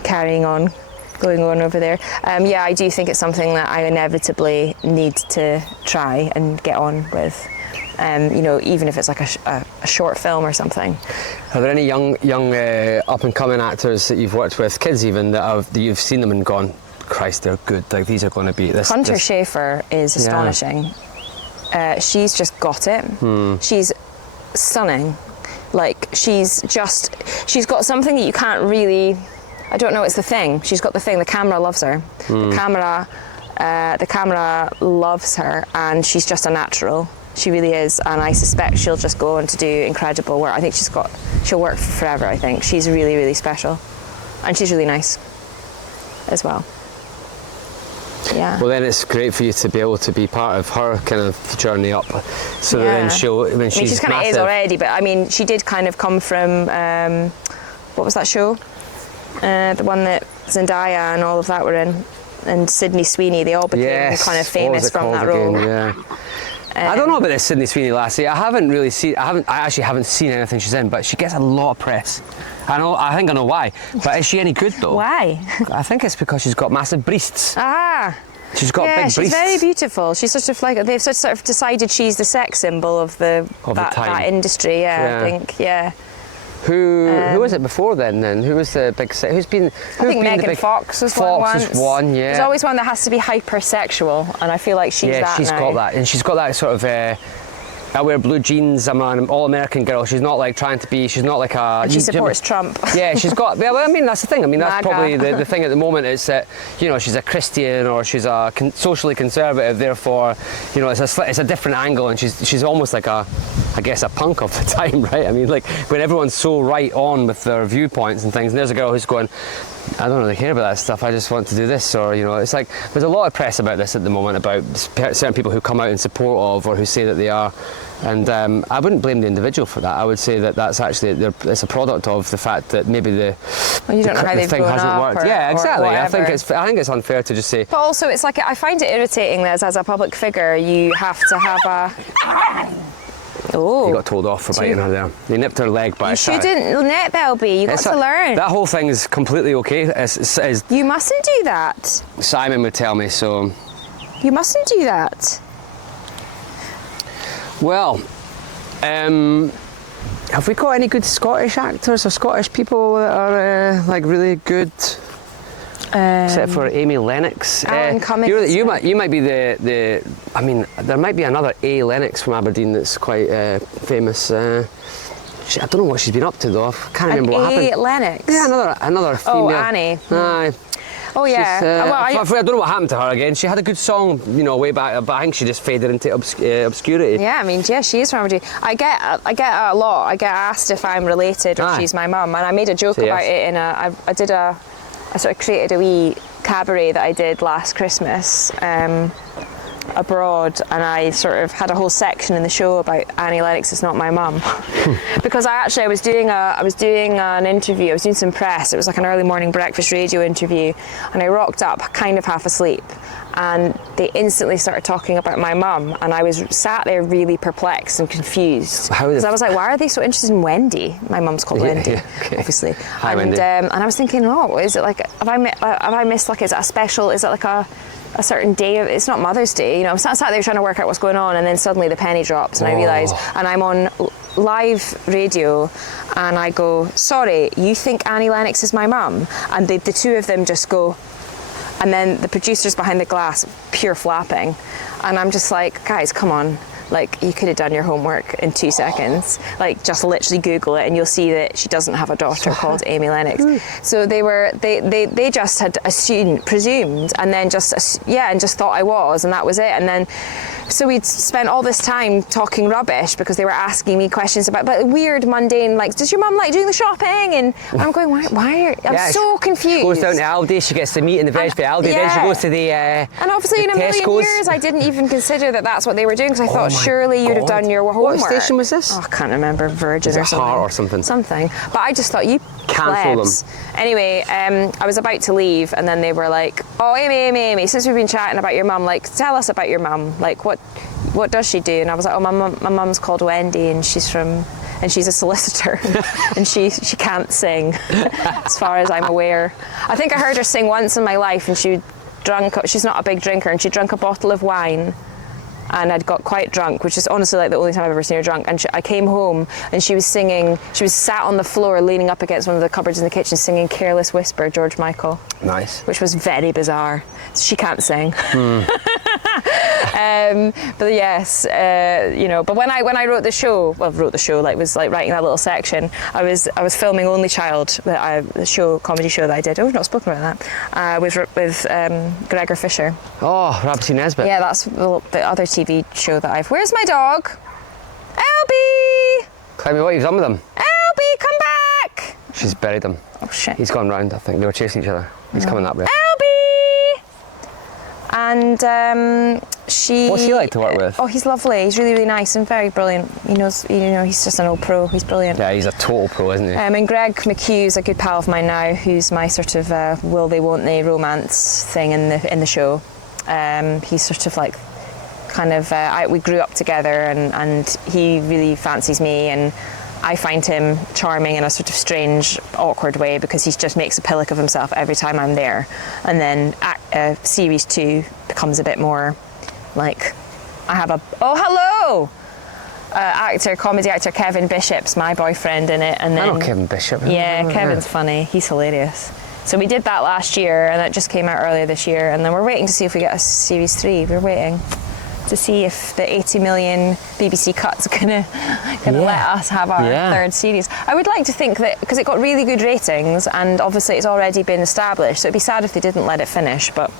carrying on. Going on over there. Yeah, I do think it's something that I inevitably need to try and get on with. You know, even if it's like a short film or something. Are there any young up and coming actors that you've worked with, kids even, that you've seen them and gone, Christ, they're good. Like these are going to be this. Hunter Schafer is astonishing. She's just got it. She's stunning. Like she's got something that you can't really. I don't know, it's the thing. She's got the thing. The camera loves her. The camera loves her, and she's just a natural. She really is, and I suspect she'll just go on to do incredible work. I think she'll work forever. I think she's really, really special, and she's really nice as well. Yeah. Well, then it's great for you to be able to be part of her kind of journey up. So then she's kind of is already, but I mean, she did kind of come from what was that show? The one that Zendaya and all of that were in, and Sydney Sweeney, they all became kind of famous from that role. Yeah. I don't know about this Sydney Sweeney lassie. I actually haven't seen anything she's in, but she gets a lot of press. I think I know why. But is she any good though? Why? I think it's because she's got massive breasts. She's got big breasts. She's very beautiful. She's sort of like, they've sort of decided she's the sex symbol of that industry. I think. Who was it before then? Who was the big? I think Megan Fox was one once. Fox was one, yeah. There's always one that has to be hypersexual, and I feel like she's that now. Yeah, she's got that, and she's got that sort of. I wear blue jeans. I'm an all-American girl. She's not like trying to be. She's not like a. And she supports Trump. Yeah, she's got. Well, I mean, that's the thing. I mean, that's probably the thing at the moment is that, you know, she's a Christian or she's a socially conservative. Therefore, you know, it's a different angle, and she's almost like a punk of the time, right? I mean, like when everyone's so right on with their viewpoints and things, and there's a girl who's going, I don't really care about that stuff, I just want to do this, or, you know, it's like there's a lot of press about this at the moment, about certain people who come out in support of or who say that they are, and I wouldn't blame the individual for that. I would say that that's actually, it's a product of the fact that maybe the thing hasn't worked. Yeah, exactly. I think it's unfair to just say. But also, it's like, I find it irritating that as a public figure you have to have a. Oh, you got told off for biting her there. You nipped her leg by a shouldn't nip, LB. You got to learn. That whole thing is completely okay. You mustn't do that. Simon would tell me so. You mustn't do that. Well, have we got any good Scottish actors or Scottish people that are like really good? except for Amy Lennox. Alan Cummings. You might be the. I mean, there might be another A. Lennox from Aberdeen that's quite famous. I don't know what she's been up to though. I can't remember what happened. A. Lennox. Yeah, another female. Oh, Annie. Aye. Oh yeah. I don't know what happened to her again. She had a good song, way back, but I think she just faded into obscurity. Yeah, I mean, yeah, she is from Aberdeen. I get a lot. I get asked if I'm related or she's my mum, and I made a joke about it I sort of created a wee cabaret that I did last Christmas abroad, and I sort of had a whole section in the show about Annie Lennox is not my mum. Because I was doing an interview, I was doing some press, it was like an early morning breakfast radio interview, and I rocked up kind of half asleep, and they instantly started talking about my mum, and I was sat there really perplexed and confused. Because I was like, why are they so interested in Wendy? My mum's called Wendy, obviously. Hi, Wendy. And I was thinking, is it like, have I missed, like, is it a special, is it like a certain day it's not Mother's Day, I'm sat there trying to work out what's going on, and then suddenly the penny drops and I realise, and I'm on live radio, and I go, sorry, you think Annie Lennox is my mum? And the two of them just go, and then the producers behind the glass, pure flapping, and I'm just like, guys, come on. Like, you could have done your homework in 2 seconds. Like, just literally Google it and you'll see that she doesn't have a daughter called Amy Lennox. So they just had presumed, and then just thought I was, and that was it. And then, so we'd spent all this time talking rubbish because they were asking me questions about, but weird, mundane, like, does your mum like doing the shopping? And I'm going, why I'm so confused. She goes down to Aldi, she gets the meat in the veg for Aldi, then she goes to the and obviously in a million Tesco's. years I didn't even consider that that's what they were doing, because I thought surely you'd have done your homework. What station was this? Oh, I can't remember, Virgin or something. Heart or something. Something. But I just thought, you cancel plebs. them. Anyway, I was about to leave, and then they were like, oh, Amy, since we've been chatting about your mum, like, tell us about your mum. Like, what does she do? And I was like, oh, my mum's called Wendy, and she's a solicitor, and she can't sing, as far as I'm aware. I think I heard her sing once in my life, and she's not a big drinker, and she drank a bottle of wine, and I'd got quite drunk, which is honestly like the only time I've ever seen her drunk. And I came home and she was singing, she was sat on the floor leaning up against one of the cupboards in the kitchen singing Careless Whisper, George Michael. Nice. Which was very bizarre. She can't sing. But yes, but when I wrote the show, like was like writing that little section, I was filming Only Child, the comedy show that I did. Oh, we've not spoken about that. With Gregor Fisher. Oh, Ramsey Nesbitt. Yeah, that's the other TV show that where's my dog? Albie! Clemmy, what have you done with him? Albie, come back! She's buried him. Oh shit. He's gone round, I think. They were chasing each other. He's coming that way. Albie! And she... What's he like to work with? Oh, he's lovely. He's really, really nice and very brilliant. He knows, he's just an old pro. He's brilliant. Yeah, he's a total pro, isn't he? And Greg McHugh's a good pal of mine now, who's my sort of will they, won't they romance thing in the show. He's sort of like, we grew up together, and he really fancies me, and I find him charming in a sort of strange, awkward way, because he just makes a pillock of himself every time I'm there. And then series 2 becomes a bit more like, I have hello! Comedy actor Kevin Bishop's my boyfriend in it. And then, I know Kevin Bishop. Yeah, Kevin's funny. He's hilarious. So we did that last year, and it just came out earlier this year, and then we're waiting to see if we get a series 3. We're waiting to see if the 80 million BBC cut's gonna let us have our third series. I would like to think that, because it got really good ratings, and obviously it's already been established, so it'd be sad if they didn't let it finish, but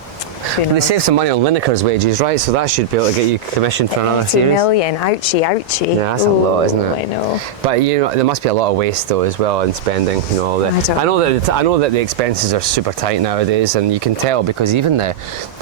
who knows. They saved some money on Lineker's wages, right? So that should be able to get you commissioned for another series. 80 million, ouchie. Yeah, that's a lot, isn't it? I know. But there must be a lot of waste though as well in spending. All that. I know that the expenses are super tight nowadays, and you can tell because even the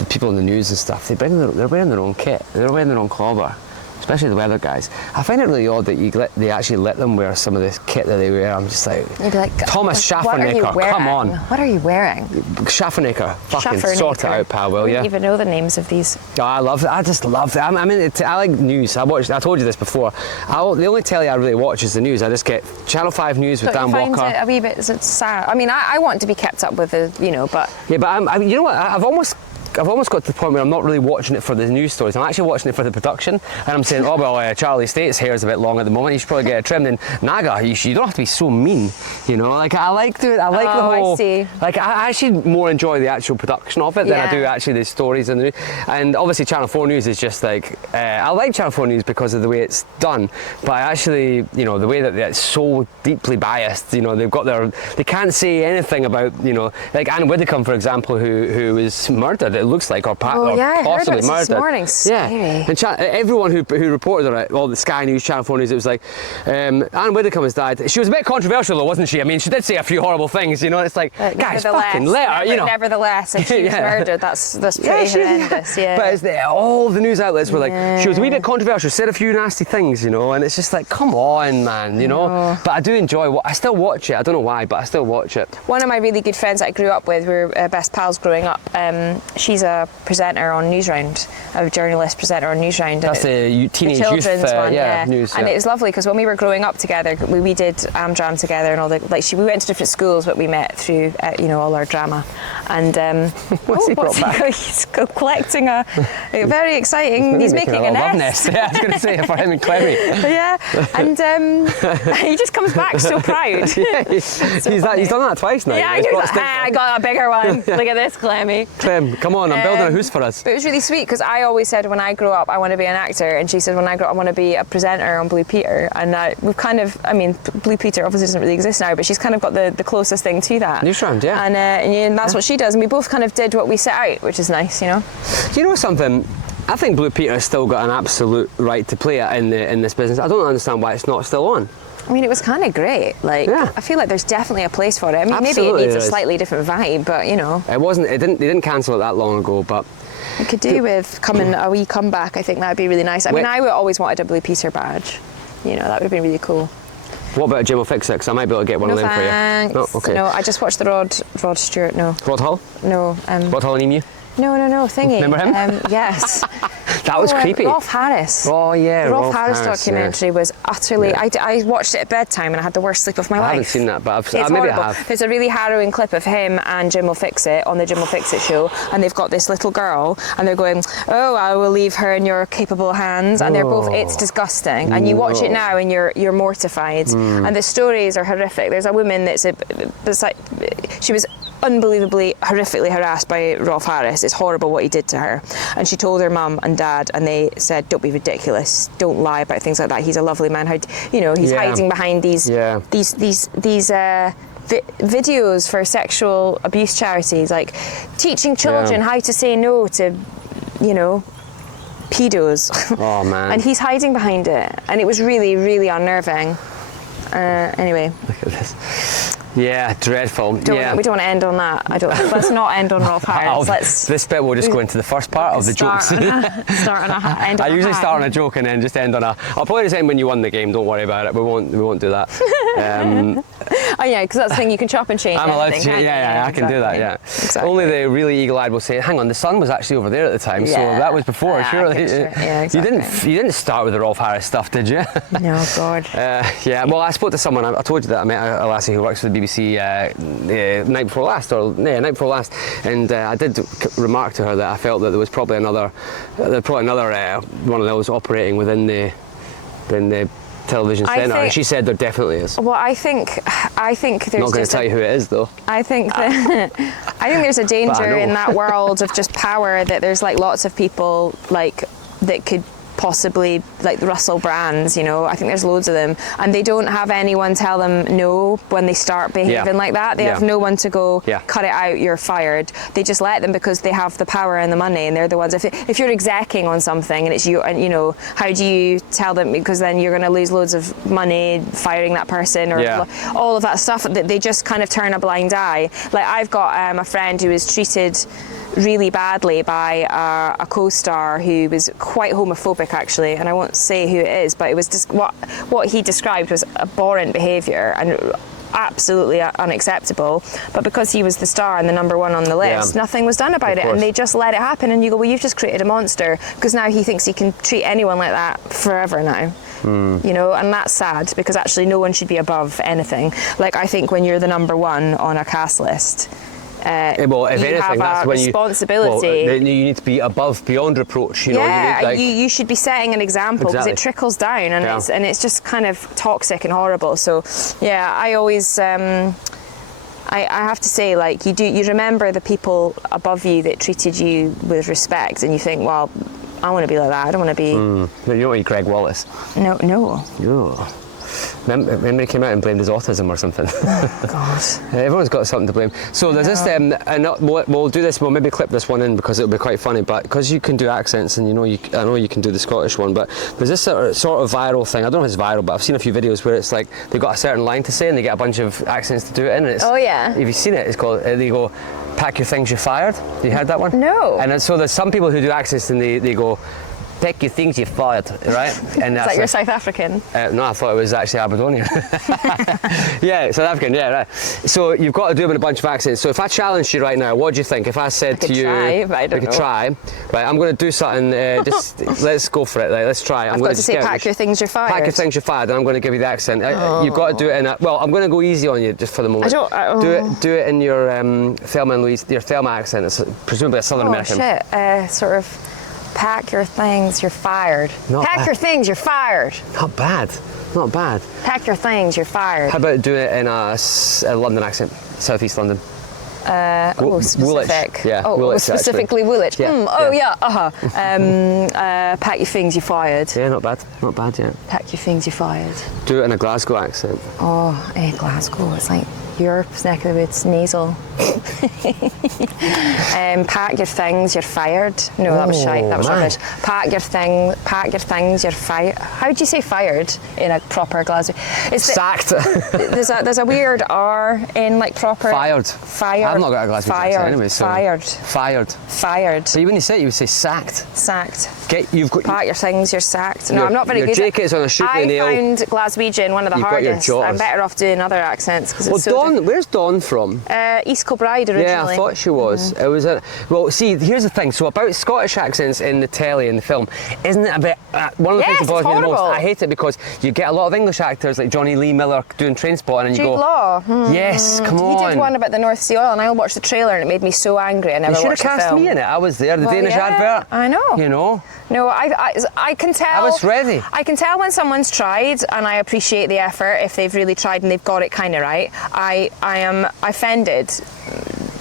people in the news and stuff, they're wearing their own kit, they're wearing their own clobber. Especially the weather guys. I find it really odd that they actually let them wear some of this kit that they wear. I'm just like, you'd be like, Thomas Schaffernaker, come on. What are you wearing? Schaffernaker, fucking sort it out, pal, will you? I don't even know the names of these. Oh, I love it. I just love it. I like news. I told you this before. The only telly I really watch is the news. I just get Channel 5 News with Dan Walker. It a wee bit sad. I mean, I want to be kept up with but... Yeah, but you know what? I've almost I've almost got to the point where I'm not really watching it for the news stories. I'm actually watching it for the production, and I'm saying, oh well, Charlie State's hair is a bit long at the moment. You should probably get it trimmed. And Naga, you don't have to be so mean, you know. Like I like the whole. I see. Like I actually more enjoy the actual production of it than I do actually the stories and obviously Channel 4 News is just like I like Channel 4 News because of the way it's done, but I actually, you know, the way that it's so deeply biased. You know, they can't say anything about, you know, like Anne Widdecombe, for example, who was murdered. It looks like, or possibly I heard murdered. this morning. Yeah, and everyone who reported on it, all the Sky News, Channel 4 News, it was like Anne Widdecombe has died. She was a bit controversial though, wasn't she? I mean, she did say a few horrible things. You know, it's like, guys, fucking let her. You know, nevertheless, if she was murdered, that's pretty horrendous. Yeah. But all the news outlets were like, she was a wee bit controversial, said a few nasty things, you know, and it's just like, come on, man, you know. But I do enjoy. I still watch it. I don't know why, but I still watch it. One of my really good friends that I grew up with, we were best pals growing up. She's a presenter on Newsround, a journalist presenter on Newsround. That's the teenage youth one, news. And it was lovely because when we were growing up together, we did Amdram together and all the we went to different schools, but we met through all our drama. And what's he brought back? He's collecting a very exciting. He's making a nest. Yeah, I was going to say for him and Clemmy. Yeah, and he just comes back so proud. Yeah, he's done that twice now. Yeah, I got a bigger one. Look at this, Clemmy. Clem, come on, I'm building a house for us. But it was really sweet because I always said when I grow up I want to be an actor, and she said when I grow up I want to be a presenter on Blue Peter. And we've kind of, I mean, Blue Peter obviously doesn't really exist now, but she's kind of got the closest thing to that. Newsround, yeah. And that's what she does, and we both kind of did what we set out, which is nice, you know. Do you know something? I think Blue Peter has still got an absolute right to play it in this business. I don't understand why it's not still on. I mean, it was kind of great. I feel like there's definitely a place for it. I mean, Absolutely, maybe it needs a slightly different vibe, but you know. They didn't cancel it that long ago, but we could do with a wee comeback. I think that'd be really nice. I mean, I would always wanted a Blue Peter badge. You know, that would have been really cool. What about Jim will fix it? Because I might be able to get one of them for you. No, okay. No, I just watched the Rod Stewart. No. Rod Hull? No. Rod Hull and Emu? No, thingy. Remember him? Yes. That was creepy. Rolf Harris. Oh yeah, the Rolf Harris documentary was utterly. Yeah. I watched it at bedtime and I had the worst sleep of my life. I haven't seen that, but maybe I have. There's a really harrowing clip of him and Jim will fix it on the Jim will fix it show, and they've got this little girl and they're going, "Oh, I will leave her in your capable hands," and they're both. It's disgusting, and you watch it now and you're mortified. And the stories are horrific. There's a woman she was unbelievably horrifically harassed by Rolf Harris. It's horrible what he did to her, and she told her mum and dad, and they said, "Don't be ridiculous. Don't lie about things like that. He's a lovely man. He's hiding behind these videos for sexual abuse charities, like teaching children how to say no to, pedos." Oh man! And he's hiding behind it, and it was really, really unnerving. Anyway. Look at this. Yeah, dreadful. We don't want to end on that. Let's not end on Rolf Harris. This bit will just go into the first part of the jokes. I usually start on a joke and then just end on a. I'll probably just end when you won the game. Don't worry about it. We won't do that. Oh yeah, because that's the thing. You can chop and change. I'm allowed to. Yeah, I can do that. Yeah. Exactly. Only the really eagle-eyed will say, "Hang on, the sun was actually over there at the time, so that was before." Surely. Yeah, exactly. You didn't start with the Rolf Harris stuff, did you? No, God. Yeah. Well, I spoke to someone. I told you that I met a lassie who works for the BBC night before last, and I did remark to her that I felt that there was probably another one of those operating within the television centre, and she said there definitely is. Well, I think there's. I'm not going to tell you who it is, though. I think there's a danger in that world of just power, that there's lots of people that could possibly, like the Russell Brands, I think there's loads of them, and they don't have anyone tell them no when they start behaving like that. They have no one to go, cut it out, you're fired. They just let them because they have the power and the money, and they're the ones. If you're execing on something and it's you, and how do you tell them, because then you're going to lose loads of money firing that person, or all of that stuff, that they just kind of turn a blind eye. Like, I've got a friend who was treated really badly by a co-star who was quite homophobic, actually, and I won't say who it is, but it was just what he described was abhorrent behaviour and absolutely unacceptable. But because he was the star and the number one on the list, nothing was done about it, and they just let it happen. And you go, well, you've just created a monster, because now he thinks he can treat anyone like that forever now. And that's sad, because actually no one should be above anything. Like, I think when you're the number one on a cast list, Well, if you anything, have that's a when responsibility. then you need to be above, beyond reproach. You know, yeah, you need, you should be setting an example because Exactly. it trickles down and Yeah. it's just kind of toxic and horrible. So yeah, I always I have to say, like, you remember the people above you that treated you with respect, and you think, well, I want to be like that. I don't want to be. No, you don't want to be Greg Wallace. No. Oh. Remember he came out and blamed his autism or something. God. Everyone's got something to blame. So there's this, and we'll do this. We'll maybe clip this one in because it'll be quite funny. But because you can do accents, and I know you can do the Scottish one. But there's this sort of viral thing. I don't know if it's viral, but I've seen a few videos where it's like they've got a certain line to say, and they get a bunch of accents to do it in. And it's, Oh, yeah. Have you seen it? It's called. They go, "Pack your things, you're fired." You heard that one? No. And so there's some people who do accents, and they go, "Pack your things, you're fired," right? And Is that your South African? No, I thought it was actually Aberdonian. Yeah, South African, yeah, right. So you've got to do them in a bunch of accents. So if I challenged you right now, what do you think? If I said to you... try, but I don't we could know. try. Right, I'm going to do something, just let's go for it. Like, let's try. I've got to say, pack your things, you're fired. Pack your things, you're fired, and I'm going to give you the accent. You've got to do it in a... Well, I'm going to go easy on you just for the moment. Do it in your Thelma Louise, your Thelma accent. It's presumably a Southern American. Shit. Sort of... Pack your things, you're fired. Not Pack bad. your things, you're fired. Not bad. Not bad. Pack your things, you're fired. How about doing it in a London accent? South East London. Specific. Woolwich. Yeah, Oh, Woolwich, specifically Woolwich. Yeah, Oh, yeah. Pack your things, you're fired. Yeah, not bad. Not bad, yeah. Pack your things, you're fired. Do it in a Glasgow accent. Oh, Glasgow. It's like Europe's neck of the woods, nasal. Pack your things, you're fired. No, that was shite. That was man. rubbish. Pack your things, you're fired. How do you say fired in a proper Glasgow? Sacked. There's a weird R in like proper. Fired. Fired. I've not got a Glasgow accent anyway, so. Fired. Fired. But when you say it, you would say sacked. Sacked. You've got... Pack your things, you're sacked. No, Your- I'm not very your good. jacket's on a shootly nail. I found Glaswegian one of the You've got your hardest. jaws. I'm better off doing other accents because Well, it's so Dawn, where's Dawn from? East Kilbride originally. Yeah, I thought she was. It was well, see, here's the thing. So about Scottish accents in the telly, in the film, isn't it a bit... one of the things that Yes, bothers me the most, horrible. I hate it because you get a lot of English actors like Johnny Lee Miller doing Trainspotting and you Jude go... Law. Yes, come on. He did one about the North Sea oil and I watched the trailer and it made me so angry I never You should have watched the cast film. me in it. I was there, the Well, Danish yeah, advert. I know. You know? No, I can tell. I was ready. I can tell when someone's tried, and I appreciate the effort if they've really tried and they've got it kind of right. I am offended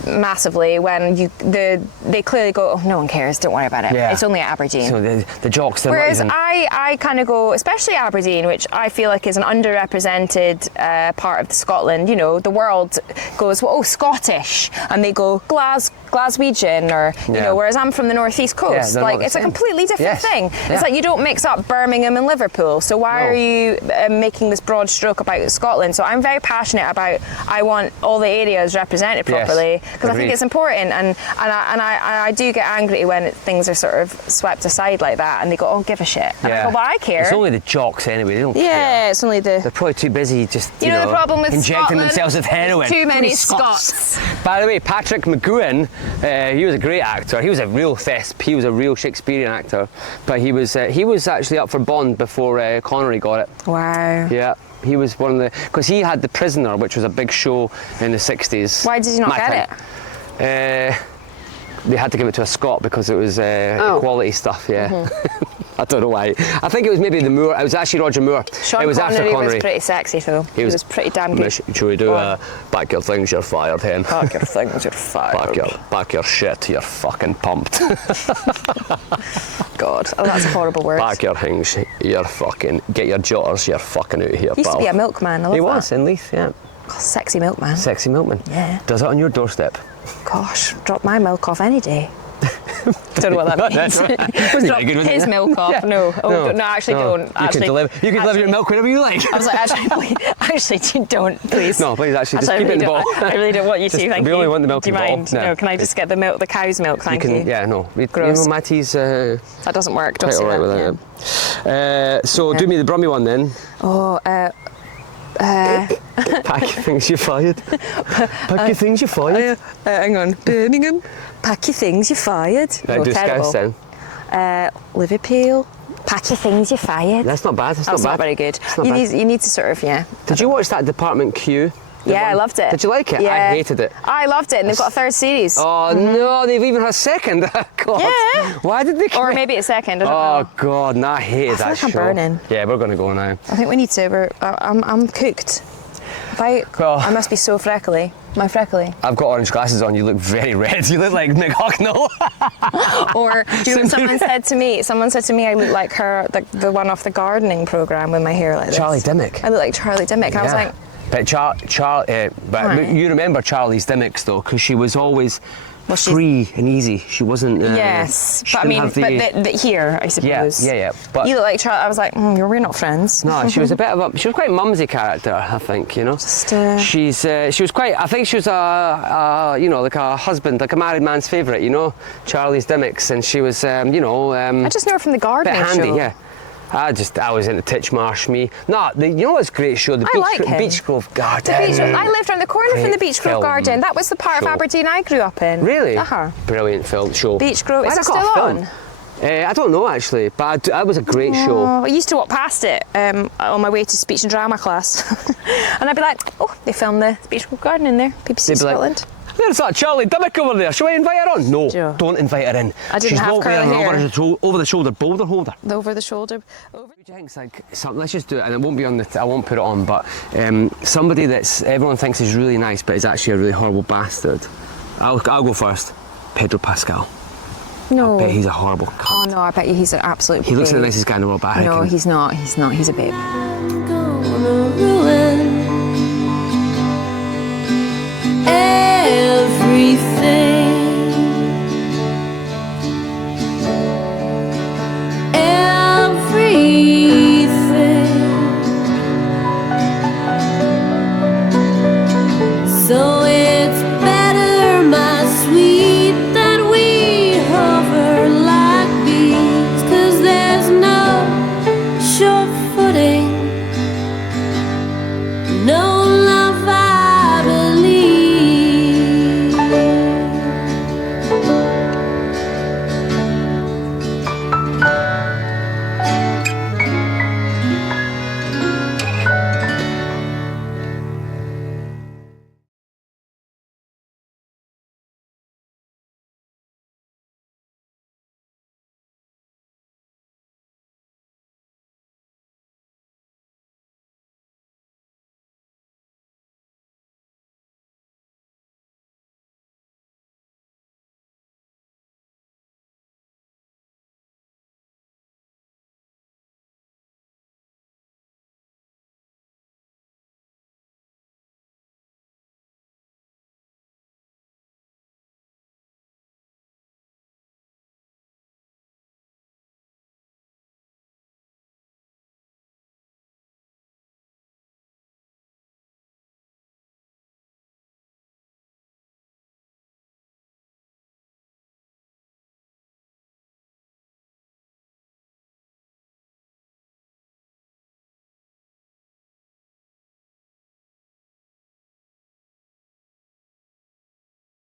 massively when they clearly go, oh, no one cares, don't worry about it. Yeah. It's only at Aberdeen. So the jocks, they're Whereas not even... I kind of go, especially Aberdeen, which I feel like is an underrepresented part of Scotland. You know, the world goes, well, oh, Scottish, and they go Glaswegian, or you Yeah. know. Whereas I'm from the northeast coast, they're like not the it's a same. completely different Yes. thing. Yeah. It's like you don't mix up Birmingham and Liverpool. So why No. are you making this broad stroke about Scotland? So I'm very passionate about. I want all the areas represented properly because I think Agreed. it's important, and I do get angry when things are sort of swept aside like that, and they go, oh, give a shit. And I go, well, I care. It's only the jocks anyway, they don't care. Yeah, it's only the. They're probably too busy just, You know the problem with injecting Scotland? themselves with heroin. Too many Scots. Scots. By the way, Patrick McGoohan, he was a great actor. He was a real thesp. He was a real Shakespearean actor. But he was actually up for Bond before Connery got it. Wow. Yeah. He was one of the... Because he had The Prisoner, which was a big show in the 60s. Why did you not get it? They had to give it to a Scot because it was equality stuff, yeah. Mm-hmm. I don't know why. I think it was maybe the Moore. It was actually Roger Moore. Sean it was Connery after Connery. was pretty sexy though. He was pretty damn good. Should we do back your things, you're fired, hen? Pack your things, you're fired. Back your shit, you're fucking pumped. God, oh, that's a horrible word. Back your things, you're fucking... Get your jotters, you're fucking out of here, He used pal. to be a milkman. I love He that. was, in Leith, yeah. Oh, sexy milkman. Sexy milkman. Yeah. Does it on your doorstep? Gosh, drop my milk off any day. Don't know what that means. Drop his milk off. Yeah. No, actually don't. You can deliver your milk whenever you like. I was like, actually, don't, please. No, please, actually, just keep it in the bottle. I really don't want you to. Thank we you. only want the milk Do you in the mind? bottle. No, can I just get the cow's milk? Thank you. Yeah, no. Gross. You know, Matty's That doesn't work. Don't quite say all right that. with that. So do me the Brummie one then. Oh, Pack your things, you're fired. Pack your things, you're fired. hang on. Birmingham. Pack your things, you're fired. Right, do terrible. Scouse then. Liverpool. Pack your things, you're fired. That's not bad. That's That's not not bad. very good. not You bad. need to sort of, yeah. Did you watch that Department Q? Yeah, I loved it. Did you like it? Yeah. I hated it. I loved it, and they've got a third series. Oh no, they've even had a second. God. Yeah. Why did they? Or maybe a second. I don't know. Oh God, no, I hated feel that like I'm show. burning. Yeah, we're gonna go now. I think we need to. I'm cooked. Well- I must be so freckly. Am I freckly? I've got orange glasses on. You look very red. You look like Nick Hucknall. Or do you know what someone said to me? Someone said to me I look like her, the one off the gardening programme with my hair like this. Charlie Dimmock. I look like Charlie Dimmock. I was like, But Right. you remember Charlie's Dimmicks though, because she was always free and easy. She wasn't. yes, she but I didn't mean, have the- but the here, I suppose. yeah. But You look like Charlie. I was like, we're not friends. no, she was a bit of a. She was quite a mumsy character, I think. You know. Just, She was quite. I think she was like a husband, like a married man's favourite. You know, Charlie's Dimmicks, and she was I just know her from the bit gardening handy. show. Yeah. I was into Titchmarsh, me. No, you know what's a great show? The I like him. Beech Grove The Garden. beach, I lived around the corner from Great the Beech Grove film. Garden. That was the part Show. of Aberdeen I grew up in. Really? Uh-huh. Brilliant film show. Beech Grove. Is Why it not got a still film? on? I don't know actually, but that was a great show. Oh, I used to walk past it on my way to speech and drama class. And I'd be like, oh, they filmed the Beech Grove Garden in there, BBC They'd be like, Scotland. There's that Charlie Dimmock over there. Shall we invite her on? No, Sure. don't invite her in. I didn't She's have not wearing curly an hair. over the shoulder boulder holder. The over the shoulder. What do you think's like something? Let's just do it, and it won't be on the. I won't put it on, but somebody that's everyone thinks is really nice, but is actually a really horrible bastard. I'll go first. Pedro Pascal. No. I bet he's a horrible cunt. Oh no, I bet you he's an absolute He looks like the babe. nicest guy in the world, but I No, reckon he's not. He's not. He's a babe. Gonna ruin everything. So it's better, my sweet, that we hover like bees, 'cause there's no sure footing.